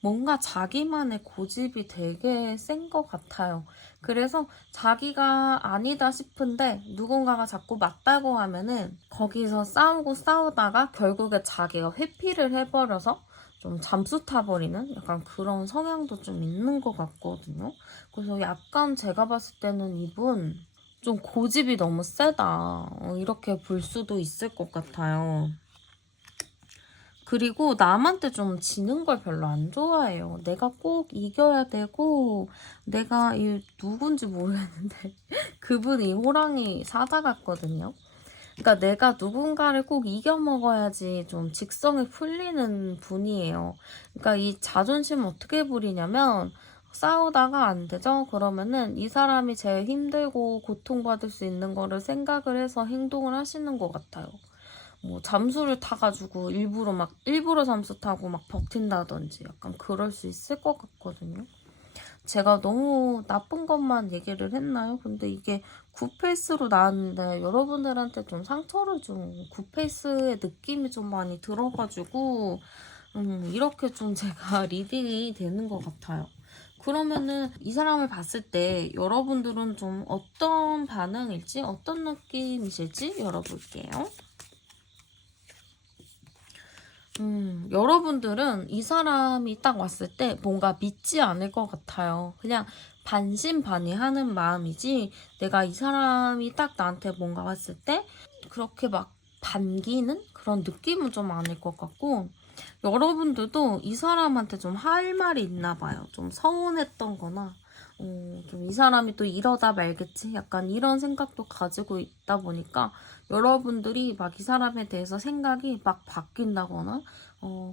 뭔가 자기만의 고집이 되게 센 것 같아요. 그래서 자기가 아니다 싶은데 누군가가 자꾸 맞다고 하면은 거기서 싸우다가 결국에 자기가 회피를 해버려서 좀 잠수 타버리는 약간 그런 성향도 좀 있는 것 같거든요. 그래서 약간 제가 봤을 때는 이분 좀 고집이 너무 세다. 이렇게 볼 수도 있을 것 같아요. 그리고 남한테 좀 지는 걸 별로 안 좋아해요. 내가 꼭 이겨야 되고, 내가 이 누군지 모르겠는데, 그분이 호랑이 사자 같거든요. 그러니까 내가 누군가를 꼭 이겨먹어야지 좀 직성이 풀리는 분이에요. 그러니까 이 자존심 어떻게 부리냐면, 싸우다가 안 되죠? 그러면은 이 사람이 제일 힘들고 고통받을 수 있는 거를 생각을 해서 행동을 하시는 것 같아요. 뭐 잠수를 타가지고 일부러 잠수 타고 막 버틴다든지 약간 그럴 수 있을 것 같거든요. 제가 너무 나쁜 것만 얘기를 했나요? 근데 이게 굿페이스로 나왔는데 여러분들한테 좀 상처를 준 굿페이스의 느낌이 좀 많이 들어가지고 이렇게 좀 제가 리딩이 되는 것 같아요. 그러면은 이 사람을 봤을 때 여러분들은 좀 어떤 반응일지 어떤 느낌이실지 열어볼게요. 여러분들은 이 사람이 딱 왔을 때 뭔가 믿지 않을 것 같아요. 그냥 반신반의하는 마음이지 내가 이 사람이 딱 나한테 뭔가 왔을 때 그렇게 막 반기는 그런 느낌은 좀 아닐 것 같고 여러분들도 이 사람한테 좀 할 말이 있나 봐요. 좀 서운했던 거나 좀 이 사람이 또 이러다 말겠지? 약간 이런 생각도 가지고 있다 보니까 여러분들이 막 이 사람에 대해서 생각이 막 바뀐다거나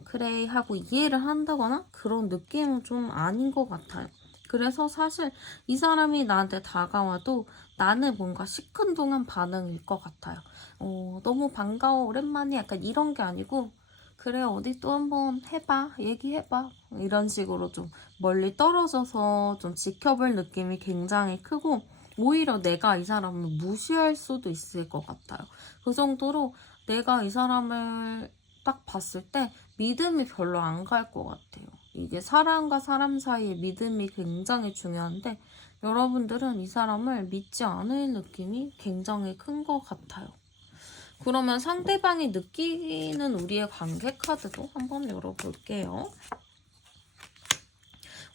그래 하고 이해를 한다거나 그런 느낌은 좀 아닌 것 같아요. 그래서 사실 이 사람이 나한테 다가와도 나는 뭔가 시큰둥한 반응일 것 같아요. 너무 반가워, 오랜만에 약간 이런 게 아니고 그래, 어디 또 한번 해봐, 얘기해봐. 이런 식으로 좀 멀리 떨어져서 좀 지켜볼 느낌이 굉장히 크고, 오히려 내가 이 사람을 무시할 수도 있을 것 같아요. 그 정도로 내가 이 사람을 딱 봤을 때 믿음이 별로 안 갈 것 같아요. 이게 사람과 사람 사이의 믿음이 굉장히 중요한데, 여러분들은 이 사람을 믿지 않을 느낌이 굉장히 큰 것 같아요. 그러면 상대방이 느끼는 우리의 관계 카드도 한번 열어볼게요.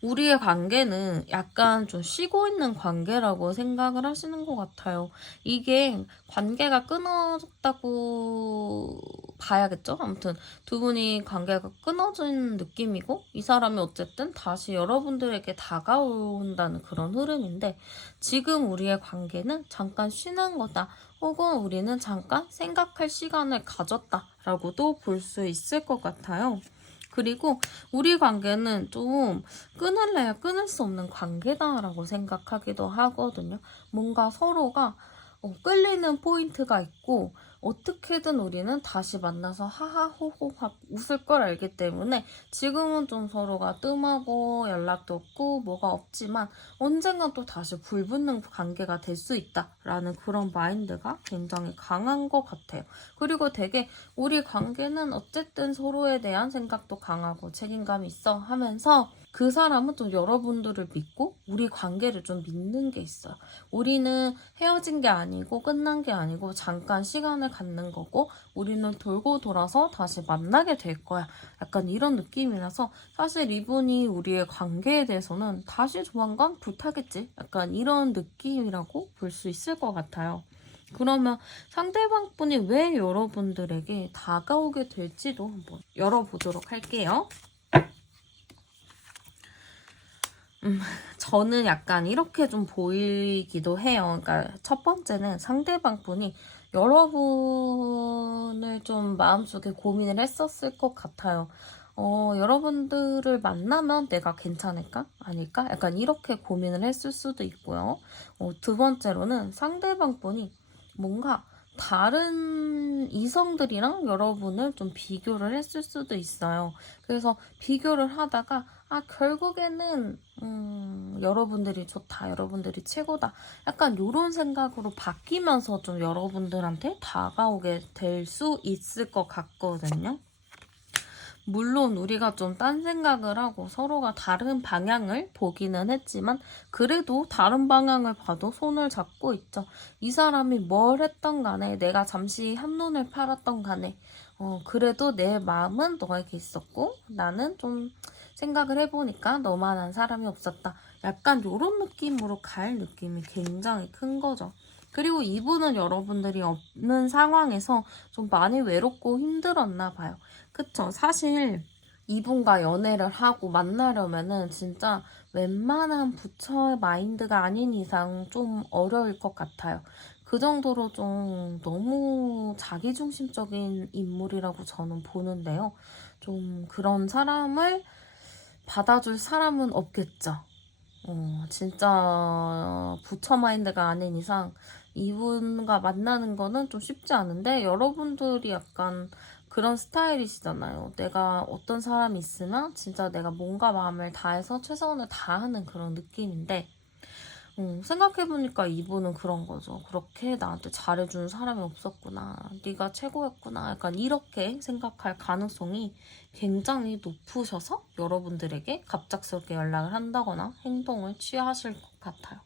우리의 관계는 약간 좀 쉬고 있는 관계라고 생각을 하시는 것 같아요. 이게 관계가 끊어졌다고 봐야겠죠? 아무튼 두 분이 관계가 끊어진 느낌이고 이 사람이 어쨌든 다시 여러분들에게 다가온다는 그런 흐름인데 지금 우리의 관계는 잠깐 쉬는 거다. 혹은 우리는 잠깐 생각할 시간을 가졌다라고도 볼 수 있을 것 같아요. 그리고 우리 관계는 좀 끊을래야 끊을 수 없는 관계다라고 생각하기도 하거든요. 뭔가 서로가 끌리는 포인트가 있고 어떻게든 우리는 다시 만나서 하하호호 웃을 걸 알기 때문에 지금은 좀 서로가 뜸하고 연락도 없고 뭐가 없지만 언젠간 또 다시 불붙는 관계가 될 수 있다라는 그런 마인드가 굉장히 강한 것 같아요. 그리고 되게 우리 관계는 어쨌든 서로에 대한 생각도 강하고 책임감이 있어 하면서 그 사람은 또 여러분들을 믿고 우리 관계를 좀 믿는 게 있어요. 우리는 헤어진 게 아니고 끝난 게 아니고 잠깐 시간을 사랑을 갖는 거고 우리는 돌고 돌아서 다시 만나게 될 거야. 약간 이런 느낌이라서 사실 이분이 우리의 관계에 대해서는 다시 조만간 불타겠지. 약간 이런 느낌이라고 볼 수 있을 것 같아요. 그러면 상대방분이 왜 여러분들에게 다가오게 될지도 한번 열어보도록 할게요. 저는 약간 이렇게 좀 보이기도 해요. 그러니까 첫 번째는 상대방분이 여러분을 좀 마음속에 고민을 했었을 것 같아요. 여러분들을 만나면 내가 괜찮을까? 아닐까? 약간 이렇게 고민을 했을 수도 있고요. 두 번째로는 상대방분이 뭔가 다른 이성들이랑 여러분을 좀 비교를 했을 수도 있어요. 그래서 비교를 하다가 결국에는 여러분들이 좋다, 여러분들이 최고다, 약간 이런 생각으로 바뀌면서 좀 여러분들한테 다가오게 될 수 있을 것 같거든요. 물론 우리가 좀 딴 생각을 하고 서로가 다른 방향을 보기는 했지만 그래도 다른 방향을 봐도 손을 잡고 있죠. 이 사람이 뭘 했던 간에, 내가 잠시 한눈을 팔았던 간에 그래도 내 마음은 너에게 있었고 나는 좀 생각을 해보니까 너만한 사람이 없었다. 약간 이런 느낌으로 갈 느낌이 굉장히 큰 거죠. 그리고 이분은 여러분들이 없는 상황에서 좀 많이 외롭고 힘들었나 봐요. 그쵸? 사실 이분과 연애를 하고 만나려면은 진짜 웬만한 부처의 마인드가 아닌 이상 좀 어려울 것 같아요. 그 정도로 좀 너무 자기중심적인 인물이라고 저는 보는데요. 좀 그런 사람을 받아줄 사람은 없겠죠. 진짜 부처 마인드가 아닌 이상 이분과 만나는 거는 좀 쉽지 않은데, 여러분들이 약간 그런 스타일이시잖아요. 내가 어떤 사람이 있으면 진짜 내가 몸과 마음을 다해서 최선을 다하는 그런 느낌인데, 생각해보니까 이분은 그런 거죠. 그렇게 나한테 잘해주는 사람이 없었구나, 네가 최고였구나, 약간 이렇게 생각할 가능성이 굉장히 높으셔서 여러분들에게 갑작스럽게 연락을 한다거나 행동을 취하실 것 같아요.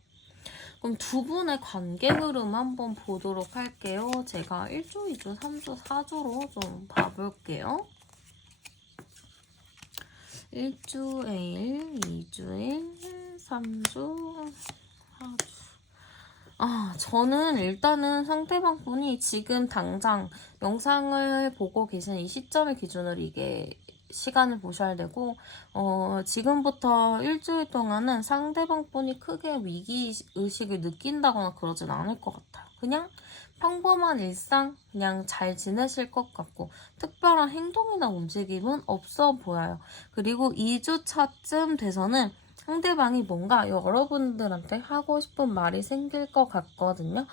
그럼 두 분의 관계 흐름 한번 보도록 할게요. 제가 1주, 2주, 3주, 4주로 좀 봐볼게요. 1주일, 2주일, 3주, 4주. 저는 일단은 상대방분이 지금 당장 영상을 보고 계신 이 시점을 기준으로 이게 시간을 보셔야 되고, 지금부터 일주일 동안은 상대방분이 크게 위기의식을 느낀다거나 그러진 않을 것 같아요. 그냥 평범한 일상, 그냥 잘 지내실 것 같고, 특별한 행동이나 움직임은 없어 보여요. 그리고 2주차쯤 돼서는 상대방이 뭔가 여러분들한테 하고 싶은 말이 생길 것 같거든요.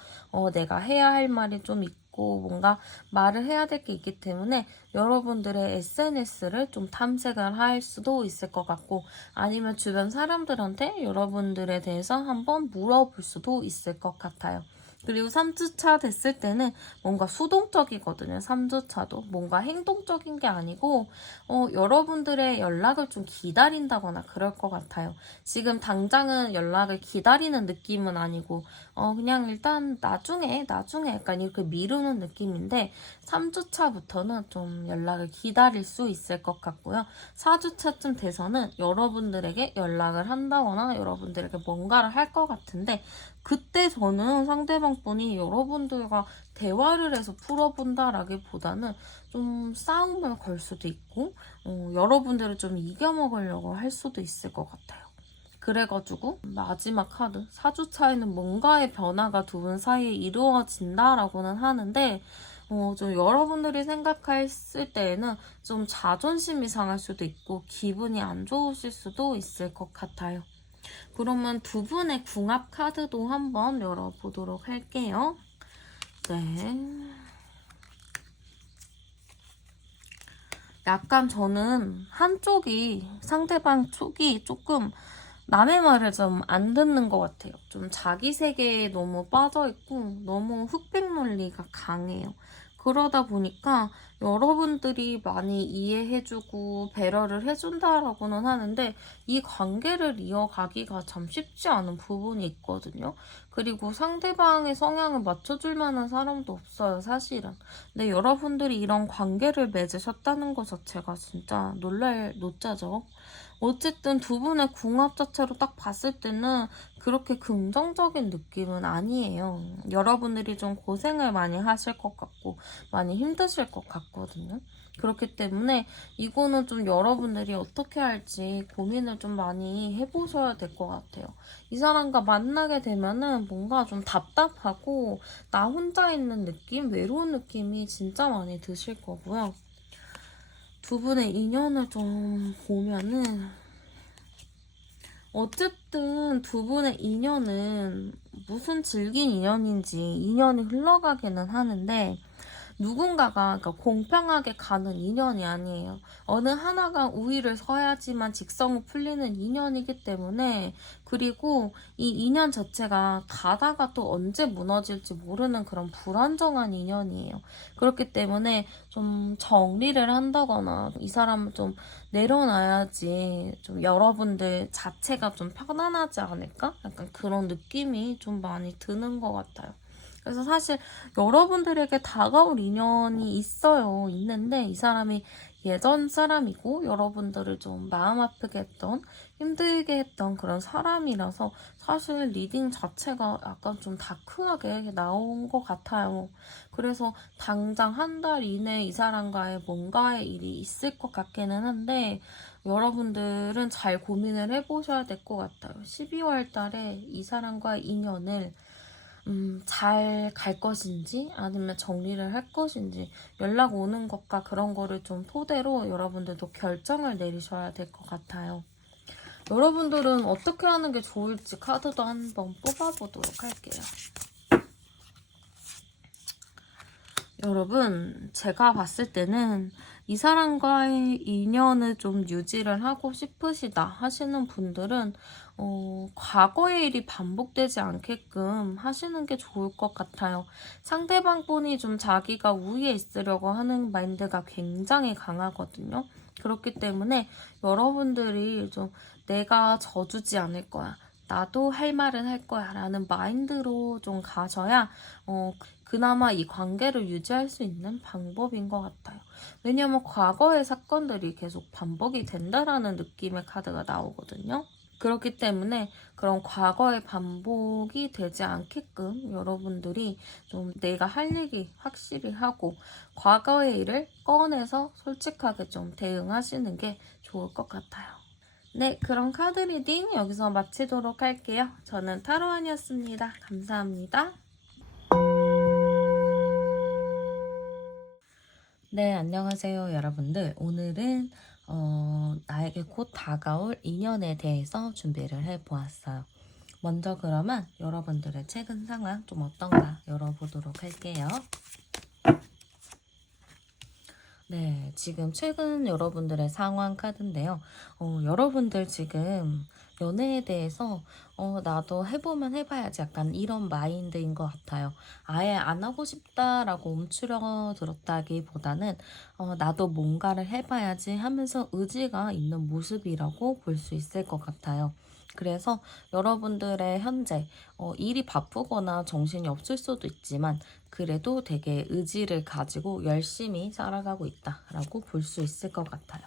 내가 해야 할 말이 좀 있고 뭔가 말을 해야 될 게 있기 때문에 여러분들의 SNS를 좀 탐색을 할 수도 있을 것 같고, 아니면 주변 사람들한테 여러분들에 대해서 한번 물어볼 수도 있을 것 같아요. 그리고 3주차 됐을 때는 뭔가 수동적이거든요. 3주차도 뭔가 행동적인 게 아니고 여러분들의 연락을 좀 기다린다거나 그럴 것 같아요. 지금 당장은 연락을 기다리는 느낌은 아니고 그냥 일단 나중에 약간 이렇게 미루는 느낌인데, 3주차부터는 좀 연락을 기다릴 수 있을 것 같고요. 4주차쯤 돼서는 여러분들에게 연락을 한다거나 여러분들에게 뭔가를 할 것 같은데, 그때 저는 상대방분이 여러분들과 대화를 해서 풀어본다라기보다는 좀 싸움을 걸 수도 있고 여러분들을 좀 이겨먹으려고 할 수도 있을 것 같아요. 그래가지고 마지막 카드 4주차에는 뭔가의 변화가 두 분 사이에 이루어진다라고는 하는데, 좀 여러분들이 생각했을 때에는 좀 자존심이 상할 수도 있고 기분이 안 좋으실 수도 있을 것 같아요. 그러면 두 분의 궁합 카드도 한번 열어보도록 할게요. 네. 약간 저는 상대방 쪽이 조금 남의 말을 좀 안 듣는 것 같아요. 좀 자기 세계에 너무 빠져있고 너무 흑백 논리가 강해요. 그러다 보니까 여러분들이 많이 이해해주고 배려를 해준다라고는 하는데 이 관계를 이어가기가 참 쉽지 않은 부분이 있거든요. 그리고 상대방의 성향을 맞춰줄 만한 사람도 없어요, 사실은. 근데 여러분들이 이런 관계를 맺으셨다는 것 자체가 진짜 놀랄 노자죠. 어쨌든 두 분의 궁합 자체로 딱 봤을 때는 그렇게 긍정적인 느낌은 아니에요. 여러분들이 좀 고생을 많이 하실 것 같고 많이 힘드실 것 같거든요. 그렇기 때문에 이거는 좀 여러분들이 어떻게 할지 고민을 좀 많이 해보셔야 될 것 같아요. 이 사람과 만나게 되면은 뭔가 좀 답답하고 나 혼자 있는 느낌, 외로운 느낌이 진짜 많이 드실 거고요. 두 분의 인연을 좀 보면은 어쨌든 두 분의 인연은 무슨 질긴 인연인지 인연이 흘러가기는 하는데 누군가가 그러니까 공평하게 가는 인연이 아니에요. 어느 하나가 우위를 서야지만 직성을 풀리는 인연이기 때문에 그리고 이 인연 자체가 가다가 또 언제 무너질지 모르는 그런 불안정한 인연이에요. 그렇기 때문에 좀 정리를 한다거나 이 사람을 좀 내려놔야지 좀 여러분들 자체가 좀 편안하지 않을까? 약간 그런 느낌이 좀 많이 드는 것 같아요. 그래서 사실 여러분들에게 다가올 인연이 있어요. 있는데 이 사람이 예전 사람이고 여러분들을 좀 마음 아프게 했던 힘들게 했던 그런 사람이라서 사실 리딩 자체가 약간 좀 다크하게 나온 것 같아요. 그래서 당장 한 달 이내에 이 사람과의 뭔가의 일이 있을 것 같기는 한데 여러분들은 잘 고민을 해보셔야 될 것 같아요. 12월 달에 이 사람과의 인연을 잘 갈 것인지 아니면 정리를 할 것인지 연락 오는 것과 그런 거를 좀 토대로 여러분들도 결정을 내리셔야 될 것 같아요. 여러분들은 어떻게 하는 게 좋을지 카드도 한번 뽑아보도록 할게요. 여러분, 제가 봤을 때는 이 사람과의 인연을 좀 유지를 하고 싶으시다 하시는 분들은 과거의 일이 반복되지 않게끔 하시는 게 좋을 것 같아요. 상대방 분이 좀 자기가 우위에 있으려고 하는 마인드가 굉장히 강하거든요. 그렇기 때문에 여러분들이 좀 내가 져주지 않을 거야. 나도 할 말은 할 거야 라는 마인드로 좀 가셔야 그나마 이 관계를 유지할 수 있는 방법인 것 같아요. 왜냐면 과거의 사건들이 계속 반복이 된다라는 느낌의 카드가 나오거든요. 그렇기 때문에 그런 과거의 반복이 되지 않게끔 여러분들이 좀 내가 할 얘기 확실히 하고 과거의 일을 꺼내서 솔직하게 좀 대응하시는 게 좋을 것 같아요. 네, 그럼 카드 리딩 여기서 마치도록 할게요. 저는 타로안이었습니다. 감사합니다. 네, 안녕하세요, 여러분들. 오늘은 나에게 곧 다가올 인연에 대해서 준비를 해보았어요. 먼저 그러면 여러분들의 최근 상황 좀 어떤가 열어보도록 할게요. 네, 지금 최근 여러분들의 상황 카드인데요. 여러분들 지금 연애에 대해서 나도 해보면 해봐야지 약간 이런 마인드인 것 같아요. 아예 안 하고 싶다라고 움츠러 들었다기보다는 나도 뭔가를 해봐야지 하면서 의지가 있는 모습이라고 볼 수 있을 것 같아요. 그래서 여러분들의 현재 일이 바쁘거나 정신이 없을 수도 있지만 그래도 되게 의지를 가지고 열심히 살아가고 있다라고 볼 수 있을 것 같아요.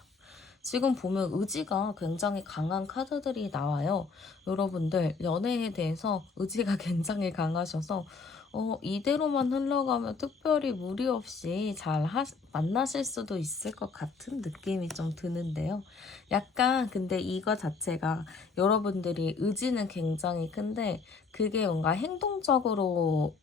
지금 보면 의지가 굉장히 강한 카드들이 나와요. 여러분들 연애에 대해서 의지가 굉장히 강하셔서 이대로만 흘러가면 특별히 무리 없이 만나실 수도 있을 것 같은 느낌이 좀 드는데요. 약간 근데 이거 자체가 여러분들이 의지는 굉장히 큰데 그게 뭔가 행동적으로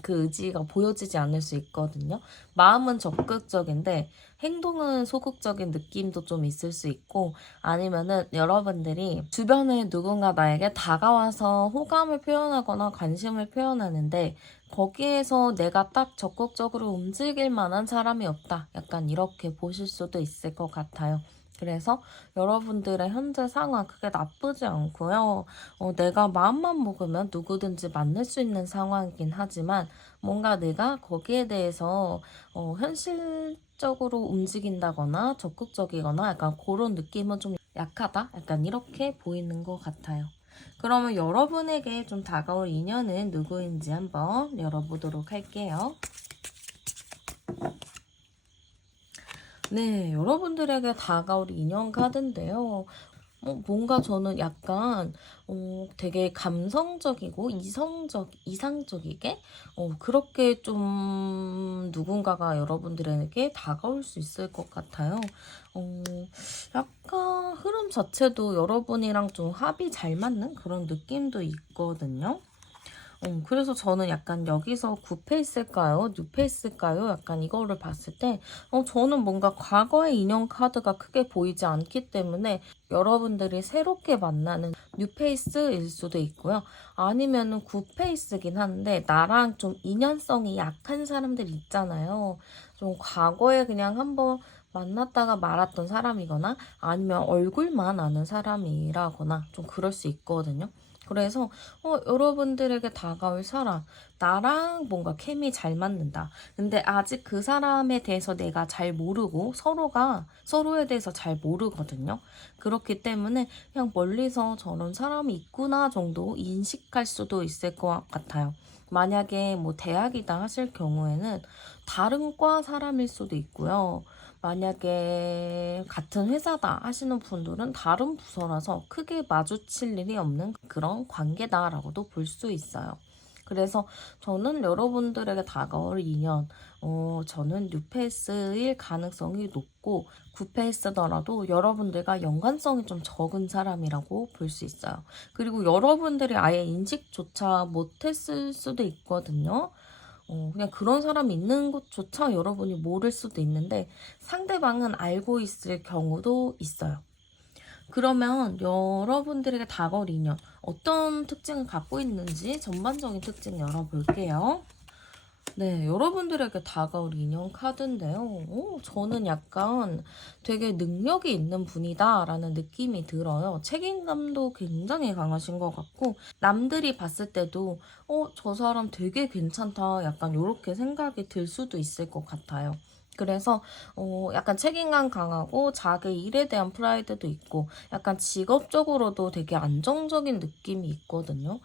그 의지가 보여지지 않을 수 있거든요. 마음은 적극적인데 행동은 소극적인 느낌도 좀 있을 수 있고 아니면은 여러분들이 주변에 누군가 나에게 다가와서 호감을 표현하거나 관심을 표현하는데 거기에서 내가 딱 적극적으로 움직일 만한 사람이 없다. 약간 이렇게 보실 수도 있을 것 같아요. 그래서 여러분들의 현재 상황 크게 나쁘지 않고요. 내가 마음만 먹으면 누구든지 만날 수 있는 상황이긴 하지만 뭔가 내가 거기에 대해서 현실적으로 움직인다거나 적극적이거나 약간 그런 느낌은 좀 약하다? 약간 이렇게 보이는 것 같아요. 그러면 여러분에게 좀 다가올 인연은 누구인지 한번 열어보도록 할게요. 네, 여러분들에게 다가올 인연 카드인데요. 뭔가 저는 약간 되게 감성적이고 이상적이게 그렇게 좀 누군가가 여러분들에게 다가올 수 있을 것 같아요. 어, 약간 흐름 자체도 여러분이랑 좀 합이 잘 맞는 그런 느낌도 있거든요. 그래서 저는 약간 여기서 구패 있을까요? 뉴패 있을까요? 약간 이거를 봤을 때, 저는 뭔가 과거의 인연 카드가 크게 보이지 않기 때문에 여러분들이 새롭게 만나는 뉴페이스일 수도 있고요. 아니면은 구페이스긴 한데, 나랑 좀 인연성이 약한 사람들 있잖아요. 좀 과거에 그냥 한번 만났다가 말았던 사람이거나 아니면 얼굴만 아는 사람이라거나 좀 그럴 수 있거든요. 그래서 여러분들에게 다가올 사람, 나랑 뭔가 케미 잘 맞는다. 근데 아직 그 사람에 대해서 내가 잘 모르고 서로가 서로에 대해서 잘 모르거든요. 그렇기 때문에 그냥 멀리서 저런 사람이 있구나 정도 인식할 수도 있을 것 같아요. 만약에 뭐 대학이다 하실 경우에는 다른 과 사람일 수도 있고요. 만약에 같은 회사다 하시는 분들은 다른 부서라서 크게 마주칠 일이 없는 그런 관계다라고도 볼 수 있어요. 그래서 저는 여러분들에게 다가올 인연, 저는 뉴페이스일 가능성이 높고, 구페이스더라도 여러분들과 연관성이 좀 적은 사람이라고 볼 수 있어요. 그리고 여러분들이 아예 인식조차 못했을 수도 있거든요. 그냥 그런 사람이 있는 것조차 여러분이 모를 수도 있는데 상대방은 알고 있을 경우도 있어요. 그러면 여러분들에게 다가올 인연 어떤 특징을 갖고 있는지 전반적인 특징 열어볼게요. 네, 여러분들에게 다가올 인연 카드인데요. 저는 약간 되게 능력이 있는 분이다라는 느낌이 들어요. 책임감도 굉장히 강하신 것 같고, 남들이 봤을 때도, 저 사람 되게 괜찮다. 약간 이렇게 생각이 들 수도 있을 것 같아요. 그래서 약간 책임감 강하고 자기 일에 대한 프라이드도 있고 약간 직업적으로도 되게 안정적인 느낌이 있거든요.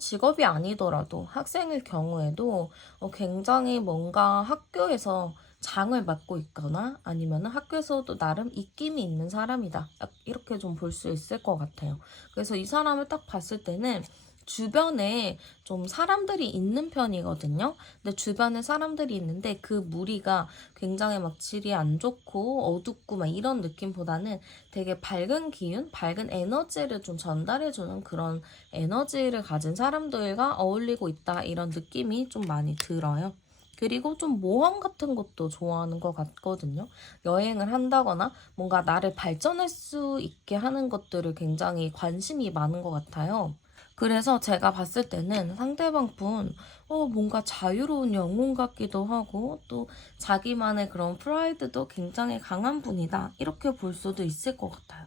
직업이 아니더라도 학생일 경우에도 굉장히 뭔가 학교에서 장을 맡고 있거나 아니면 학교에서도 나름 입김이 있는 사람이다. 이렇게 좀 볼 수 있을 것 같아요. 그래서 이 사람을 딱 봤을 때는 주변에 좀 사람들이 있는 편이거든요. 근데 주변에 사람들이 있는데 그 무리가 굉장히 막 질이 안 좋고 어둡고 막 이런 느낌보다는 되게 밝은 기운, 밝은 에너지를 좀 전달해주는 그런 에너지를 가진 사람들과 어울리고 있다 이런 느낌이 좀 많이 들어요. 그리고 좀 모험 같은 것도 좋아하는 것 같거든요. 여행을 한다거나 뭔가 나를 발전할 수 있게 하는 것들을 굉장히 관심이 많은 것 같아요. 그래서 제가 봤을 때는 상대방 분, 뭔가 자유로운 영혼 같기도 하고, 또 자기만의 그런 프라이드도 굉장히 강한 분이다. 이렇게 볼 수도 있을 것 같아요.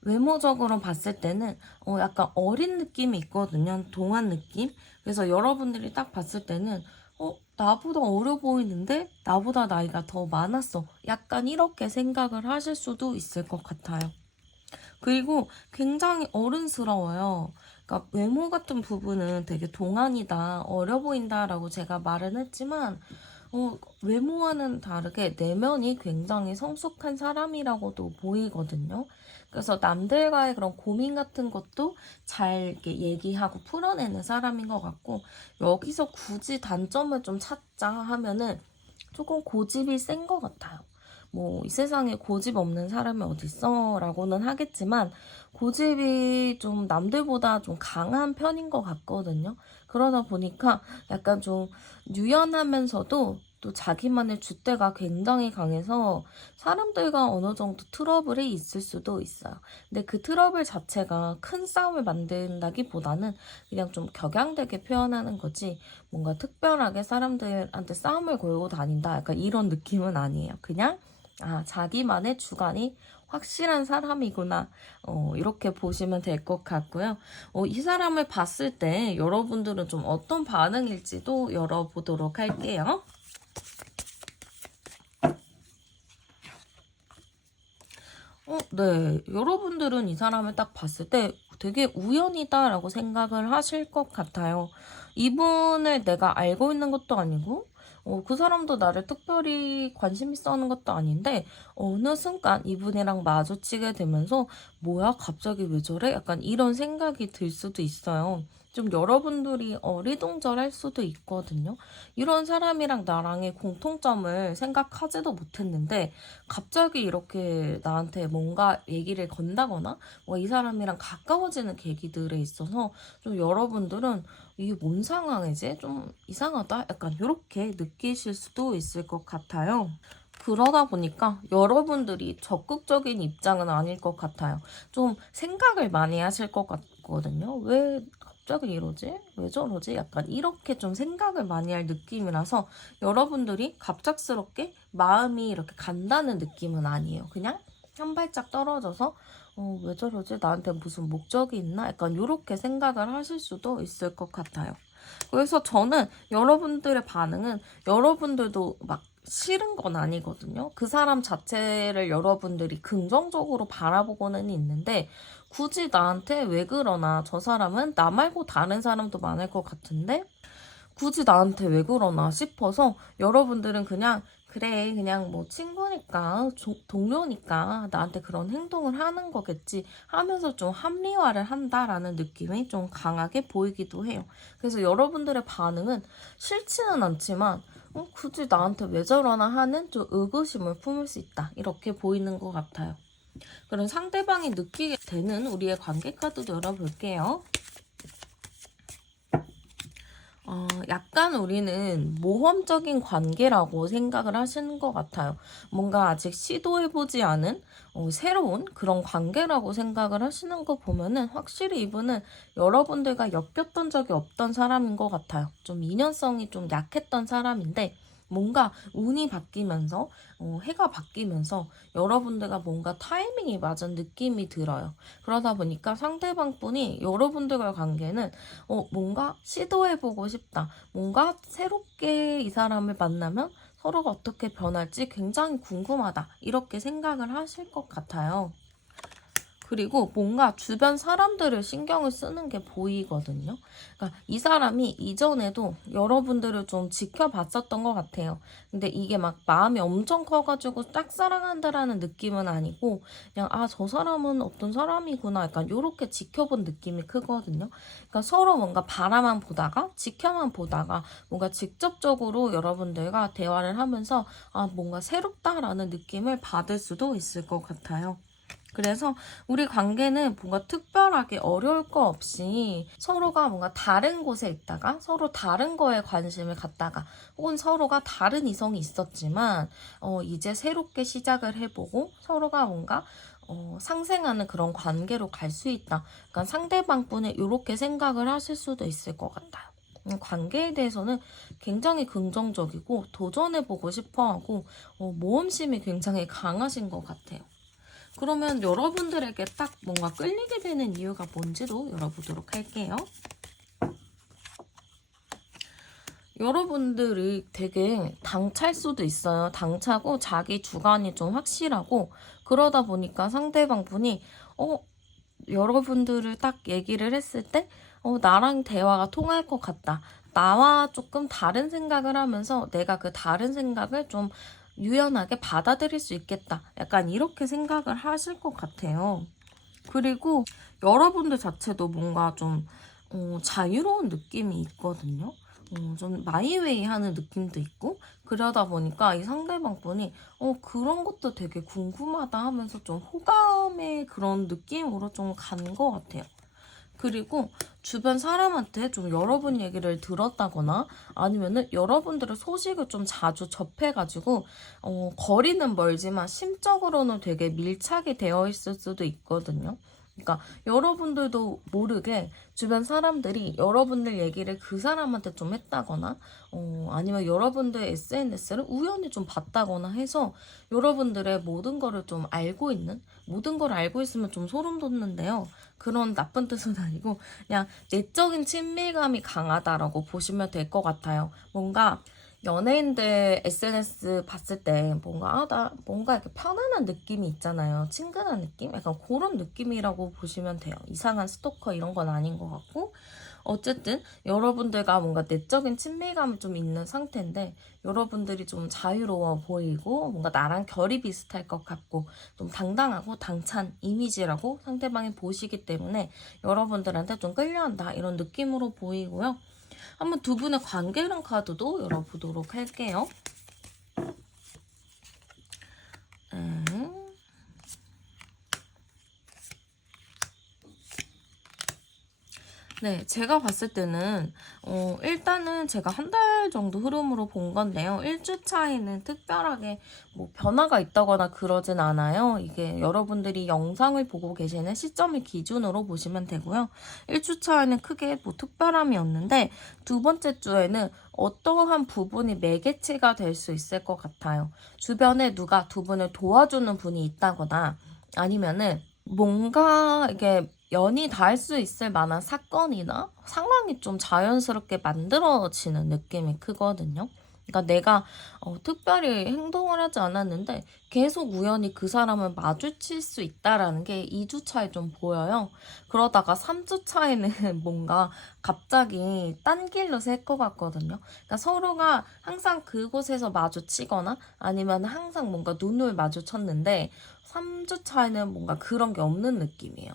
외모적으로 봤을 때는 약간 어린 느낌이 있거든요. 동안 느낌. 그래서 여러분들이 딱 봤을 때는 나보다 어려 보이는데 나보다 나이가 더 많았어. 약간 이렇게 생각을 하실 수도 있을 것 같아요. 그리고 굉장히 어른스러워요. 그러니까 외모 같은 부분은 되게 동안이다, 어려 보인다라고 제가 말은 했지만 외모와는 다르게 내면이 굉장히 성숙한 사람이라고도 보이거든요. 그래서 남들과의 그런 고민 같은 것도 잘 이렇게 얘기하고 풀어내는 사람인 것 같고, 여기서 굳이 단점을 좀 찾자 하면은 조금 고집이 센 것 같아요. 뭐, 이 세상에 고집 없는 사람이 어딨어? 라고는 하겠지만, 고집이 좀 남들보다 좀 강한 편인 것 같거든요. 그러다 보니까 약간 좀 유연하면서도 또 자기만의 줏대가 굉장히 강해서 사람들과 어느 정도 트러블이 있을 수도 있어요. 근데 그 트러블 자체가 큰 싸움을 만든다기보다는 그냥 좀 격양되게 표현하는 거지 뭔가 특별하게 사람들한테 싸움을 걸고 다닌다 약간 이런 느낌은 아니에요. 그냥 자기만의 주관이 확실한 사람이구나. 이렇게 보시면 될 것 같고요. 이 사람을 봤을 때 여러분들은 좀 어떤 반응일지도 열어보도록 할게요. 네. 여러분들은 이 사람을 딱 봤을 때 되게 우연이다라고 생각을 하실 것 같아요. 이분을 내가 알고 있는 것도 아니고, 그 사람도 나를 특별히 관심 있어 하는 것도 아닌데, 어느 순간 이분이랑 마주치게 되면서, 뭐야, 갑자기 왜 저래? 약간 이런 생각이 들 수도 있어요. 좀 여러분들이 어리둥절할 수도 있거든요. 이런 사람이랑 나랑의 공통점을 생각하지도 못했는데, 갑자기 이렇게 나한테 뭔가 얘기를 건다거나 이 사람이랑 가까워지는 계기들에 있어서 좀 여러분들은 이게 뭔 상황이지? 좀 이상하다? 약간 이렇게 느끼실 수도 있을 것 같아요. 그러다 보니까 여러분들이 적극적인 입장은 아닐 것 같아요. 좀 생각을 많이 하실 것 같거든요. 왜 갑자기 이러지? 왜 저러지? 약간 이렇게 좀 생각을 많이 할 느낌이라서 여러분들이 갑작스럽게 마음이 이렇게 간다는 느낌은 아니에요. 그냥 한 발짝 떨어져서 왜 저러지? 나한테 무슨 목적이 있나? 약간 이렇게 생각을 하실 수도 있을 것 같아요. 그래서 저는 여러분들의 반응은 여러분들도 막 싫은 건 아니거든요. 그 사람 자체를 여러분들이 긍정적으로 바라보고는 있는데 굳이 나한테 왜 그러나 저 사람은 나 말고 다른 사람도 많을 것 같은데 굳이 나한테 왜 그러나 싶어서 여러분들은 그냥 그래 그냥 뭐 친구니까 동료니까 나한테 그런 행동을 하는 거겠지 하면서 좀 합리화를 한다라는 느낌이 좀 강하게 보이기도 해요. 그래서 여러분들의 반응은 싫지는 않지만 굳이 나한테 왜 저러나 하는 좀 의구심을 품을 수 있다 이렇게 보이는 것 같아요. 그럼 상대방이 느끼게 되는 우리의 관계 카드도 열어볼게요. 약간 우리는 모험적인 관계라고 생각을 하시는 것 같아요. 뭔가 아직 시도해보지 않은 새로운 그런 관계라고 생각을 하시는 거 보면은 확실히 이분은 여러분들과 엮였던 적이 없던 사람인 것 같아요. 좀 인연성이 좀 약했던 사람인데 뭔가 운이 바뀌면서 해가 바뀌면서 여러분들과 뭔가 타이밍이 맞은 느낌이 들어요. 그러다 보니까 상대방 분이 여러분들과의 관계는 뭔가 시도해보고 싶다. 뭔가 새롭게 이 사람을 만나면 서로가 어떻게 변할지 굉장히 궁금하다. 이렇게 생각을 하실 것 같아요. 그리고 뭔가 주변 사람들을 신경을 쓰는 게 보이거든요. 그러니까 이 사람이 이전에도 여러분들을 좀 지켜봤었던 것 같아요. 근데 이게 막 마음이 엄청 커가지고 짝사랑한다라는 느낌은 아니고 그냥 저 사람은 어떤 사람이구나 약간 요렇게 지켜본 느낌이 크거든요. 그러니까 서로 뭔가 바라만 보다가 지켜만 보다가 뭔가 직접적으로 여러분들과 대화를 하면서 뭔가 새롭다라는 느낌을 받을 수도 있을 것 같아요. 그래서 우리 관계는 뭔가 특별하게 어려울 거 없이 서로가 뭔가 다른 곳에 있다가 서로 다른 거에 관심을 갖다가 혹은 서로가 다른 이성이 있었지만 이제 새롭게 시작을 해보고 서로가 뭔가 상생하는 그런 관계로 갈 수 있다. 그러니까 상대방 분이 이렇게 생각을 하실 수도 있을 것 같아요. 관계에 대해서는 굉장히 긍정적이고 도전해보고 싶어하고 모험심이 굉장히 강하신 것 같아요. 그러면 여러분들에게 딱 뭔가 끌리게 되는 이유가 뭔지도 열어보도록 할게요. 여러분들이 되게 당찰 수도 있어요. 당차고 자기 주관이 좀 확실하고 그러다 보니까 상대방 분이 여러분들을 딱 얘기를 했을 때 나랑 대화가 통할 것 같다. 나와 조금 다른 생각을 하면서 내가 그 다른 생각을 좀 유연하게 받아들일 수 있겠다. 약간 이렇게 생각을 하실 것 같아요. 그리고 여러분들 자체도 뭔가 좀 자유로운 느낌이 있거든요. 좀 마이웨이 하는 느낌도 있고 그러다 보니까 이 상대방 분이 그런 것도 되게 궁금하다 하면서 좀 호감의 그런 느낌으로 좀 간 것 같아요. 그리고 주변 사람한테 좀 여러분 얘기를 들었다거나 아니면은 여러분들의 소식을 좀 자주 접해가지고 거리는 멀지만 심적으로는 되게 밀착이 되어 있을 수도 있거든요. 그러니까 여러분들도 모르게 주변 사람들이 여러분들 얘기를 그 사람한테 좀 했다거나 아니면 여러분들의 SNS를 우연히 좀 봤다거나 해서 여러분들의 모든 거를 좀 알고 있는, 모든 걸 알고 있으면 좀 소름 돋는데요. 그런 나쁜 뜻은 아니고 그냥 내적인 친밀감이 강하다라고 보시면 될 것 같아요. 뭔가 연예인들 SNS 봤을 때 나 뭔가 이렇게 편안한 느낌이 있잖아요. 친근한 느낌? 약간 그런 느낌이라고 보시면 돼요. 이상한 스토커 이런 건 아닌 것 같고. 어쨌든 여러분들과 뭔가 내적인 친밀감이 좀 있는 상태인데 여러분들이 좀 자유로워 보이고 뭔가 나랑 결이 비슷할 것 같고 좀 당당하고 당찬 이미지라고 상대방이 보시기 때문에 여러분들한테 좀 끌려한다 이런 느낌으로 보이고요. 한번 두 분의 관계랑 카드도 열어보도록 할게요. 네, 제가 봤을 때는 일단은 제가 한 달 정도 흐름으로 본 건데요. 1주 차이는 특별하게 뭐 변화가 있다거나 그러진 않아요. 이게 여러분들이 영상을 보고 계시는 시점을 기준으로 보시면 되고요. 1주 차이는 크게 뭐 특별함이 없는데 두 번째 주에는 어떠한 부분이 매개체가 될 수 있을 것 같아요. 주변에 누가 두 분을 도와주는 분이 있다거나 아니면은 뭔가 이게 연이 닿을 수 있을 만한 사건이나 상황이 좀 자연스럽게 만들어지는 느낌이 크거든요. 그러니까 내가 특별히 행동을 하지 않았는데 계속 우연히 그 사람을 마주칠 수 있다라는 게 2주 차에 좀 보여요. 그러다가 3주 차에는 뭔가 갑자기 딴 길로 셀 것 같거든요. 그러니까 서로가 항상 그곳에서 마주치거나 아니면 항상 뭔가 눈을 마주쳤는데 3주 차에는 뭔가 그런 게 없는 느낌이에요.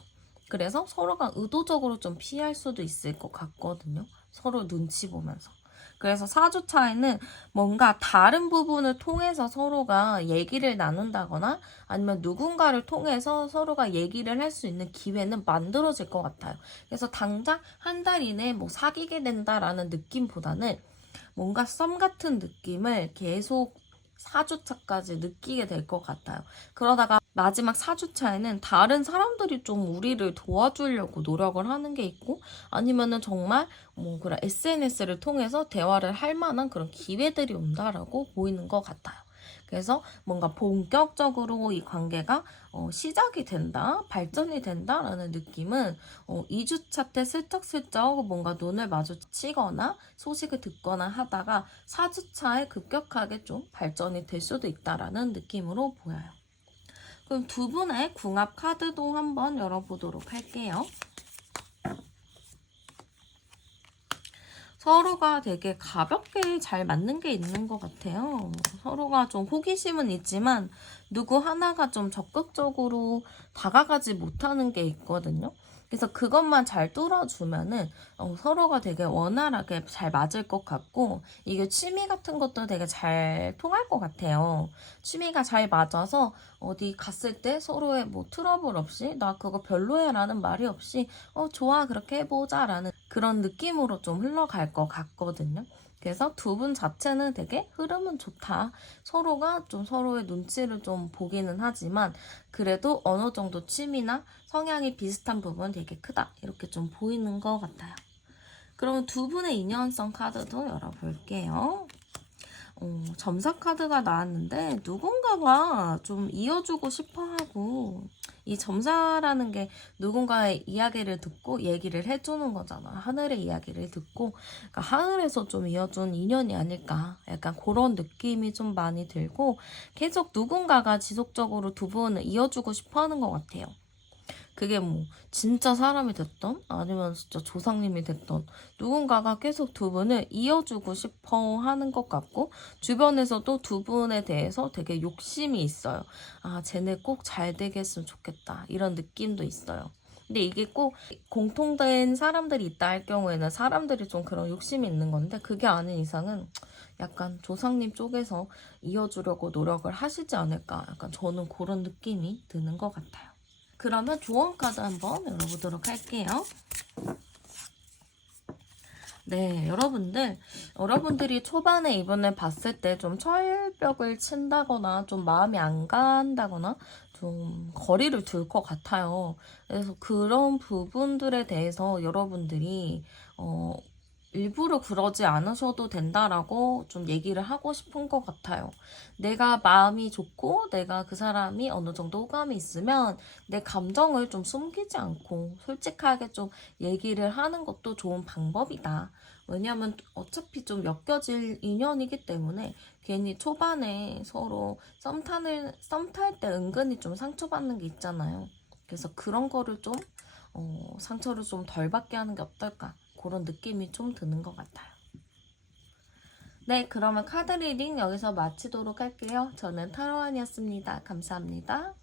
그래서 서로가 의도적으로 좀 피할 수도 있을 것 같거든요. 서로 눈치 보면서. 그래서 4주 차에는 뭔가 다른 부분을 통해서 서로가 얘기를 나눈다거나 아니면 누군가를 통해서 서로가 얘기를 할 수 있는 기회는 만들어질 것 같아요. 그래서 당장 한 달 이내에 뭐 사귀게 된다라는 느낌보다는 뭔가 썸 같은 느낌을 계속 4주차까지 느끼게 될 것 같아요. 그러다가 마지막 4주차에는 다른 사람들이 좀 우리를 도와주려고 노력을 하는 게 있고 아니면은 정말 뭐 그런 SNS를 통해서 대화를 할 만한 그런 기회들이 온다라고 보이는 것 같아요. 그래서 뭔가 본격적으로 이 관계가 시작이 된다, 발전이 된다라는 느낌은 2주차 때 슬쩍슬쩍 뭔가 눈을 마주치거나 소식을 듣거나 하다가 4주차에 급격하게 좀 발전이 될 수도 있다라는 느낌으로 보여요. 그럼 두 분의 궁합 카드도 한번 열어보도록 할게요. 서로가 되게 가볍게 잘 맞는 게 있는 것 같아요. 서로가 좀 호기심은 있지만 누구 하나가 좀 적극적으로 다가가지 못하는 게 있거든요. 그래서 그것만 잘 뚫어주면은 서로가 되게 원활하게 잘 맞을 것 같고 이게 취미 같은 것도 되게 잘 통할 것 같아요. 취미가 잘 맞아서 어디 갔을 때 서로의 뭐 트러블 없이 나 그거 별로야라는 말이 없이 좋아 그렇게 해보자라는 그런 느낌으로 좀 흘러갈 것 같거든요. 그래서 두 분 자체는 되게 흐름은 좋다. 서로가 좀 서로의 눈치를 좀 보기는 하지만 그래도 어느 정도 취미나 성향이 비슷한 부분은 되게 크다. 이렇게 좀 보이는 것 같아요. 그럼 두 분의 인연성 카드도 열어볼게요. 점사 카드가 나왔는데 누군가가 좀 이어주고 싶어 하고 이 점사라는 게 누군가의 이야기를 듣고 얘기를 해주는 거잖아. 하늘의 이야기를 듣고 그러니까 하늘에서 좀 이어준 인연이 아닐까 약간 그런 느낌이 좀 많이 들고 계속 누군가가 지속적으로 두 분을 이어주고 싶어 하는 것 같아요. 그게 뭐 진짜 사람이 됐던 아니면 진짜 조상님이 됐던 누군가가 계속 두 분을 이어주고 싶어 하는 것 같고 주변에서도 두 분에 대해서 되게 욕심이 있어요. 아, 쟤네 꼭 잘 되게 했으면 좋겠다. 이런 느낌도 있어요. 근데 이게 꼭 공통된 사람들이 있다 할 경우에는 사람들이 좀 그런 욕심이 있는 건데 그게 아닌 이상은 약간 조상님 쪽에서 이어주려고 노력을 하시지 않을까. 약간 저는 그런 느낌이 드는 것 같아요. 그러면 조언 카드 한번 열어보도록 할게요. 네, 여러분들이 초반에 이분을 봤을 때 좀 철벽을 친다거나 좀 마음이 안 간다거나 좀 거리를 둘 것 같아요. 그래서 그런 부분들에 대해서 여러분들이 일부러 그러지 않으셔도 된다라고 좀 얘기를 하고 싶은 것 같아요. 내가 마음이 좋고 내가 그 사람이 어느 정도 호감이 있으면 내 감정을 좀 숨기지 않고 솔직하게 좀 얘기를 하는 것도 좋은 방법이다. 왜냐면 어차피 좀 엮여질 인연이기 때문에 괜히 초반에 서로 썸 탈 때 은근히 좀 상처받는 게 있잖아요. 그래서 그런 거를 좀 상처를 좀 덜 받게 하는 게 어떨까? 그런 느낌이 좀 드는 것 같아요. 네, 그러면 카드 리딩 여기서 마치도록 할게요. 저는 타로안이었습니다. 감사합니다.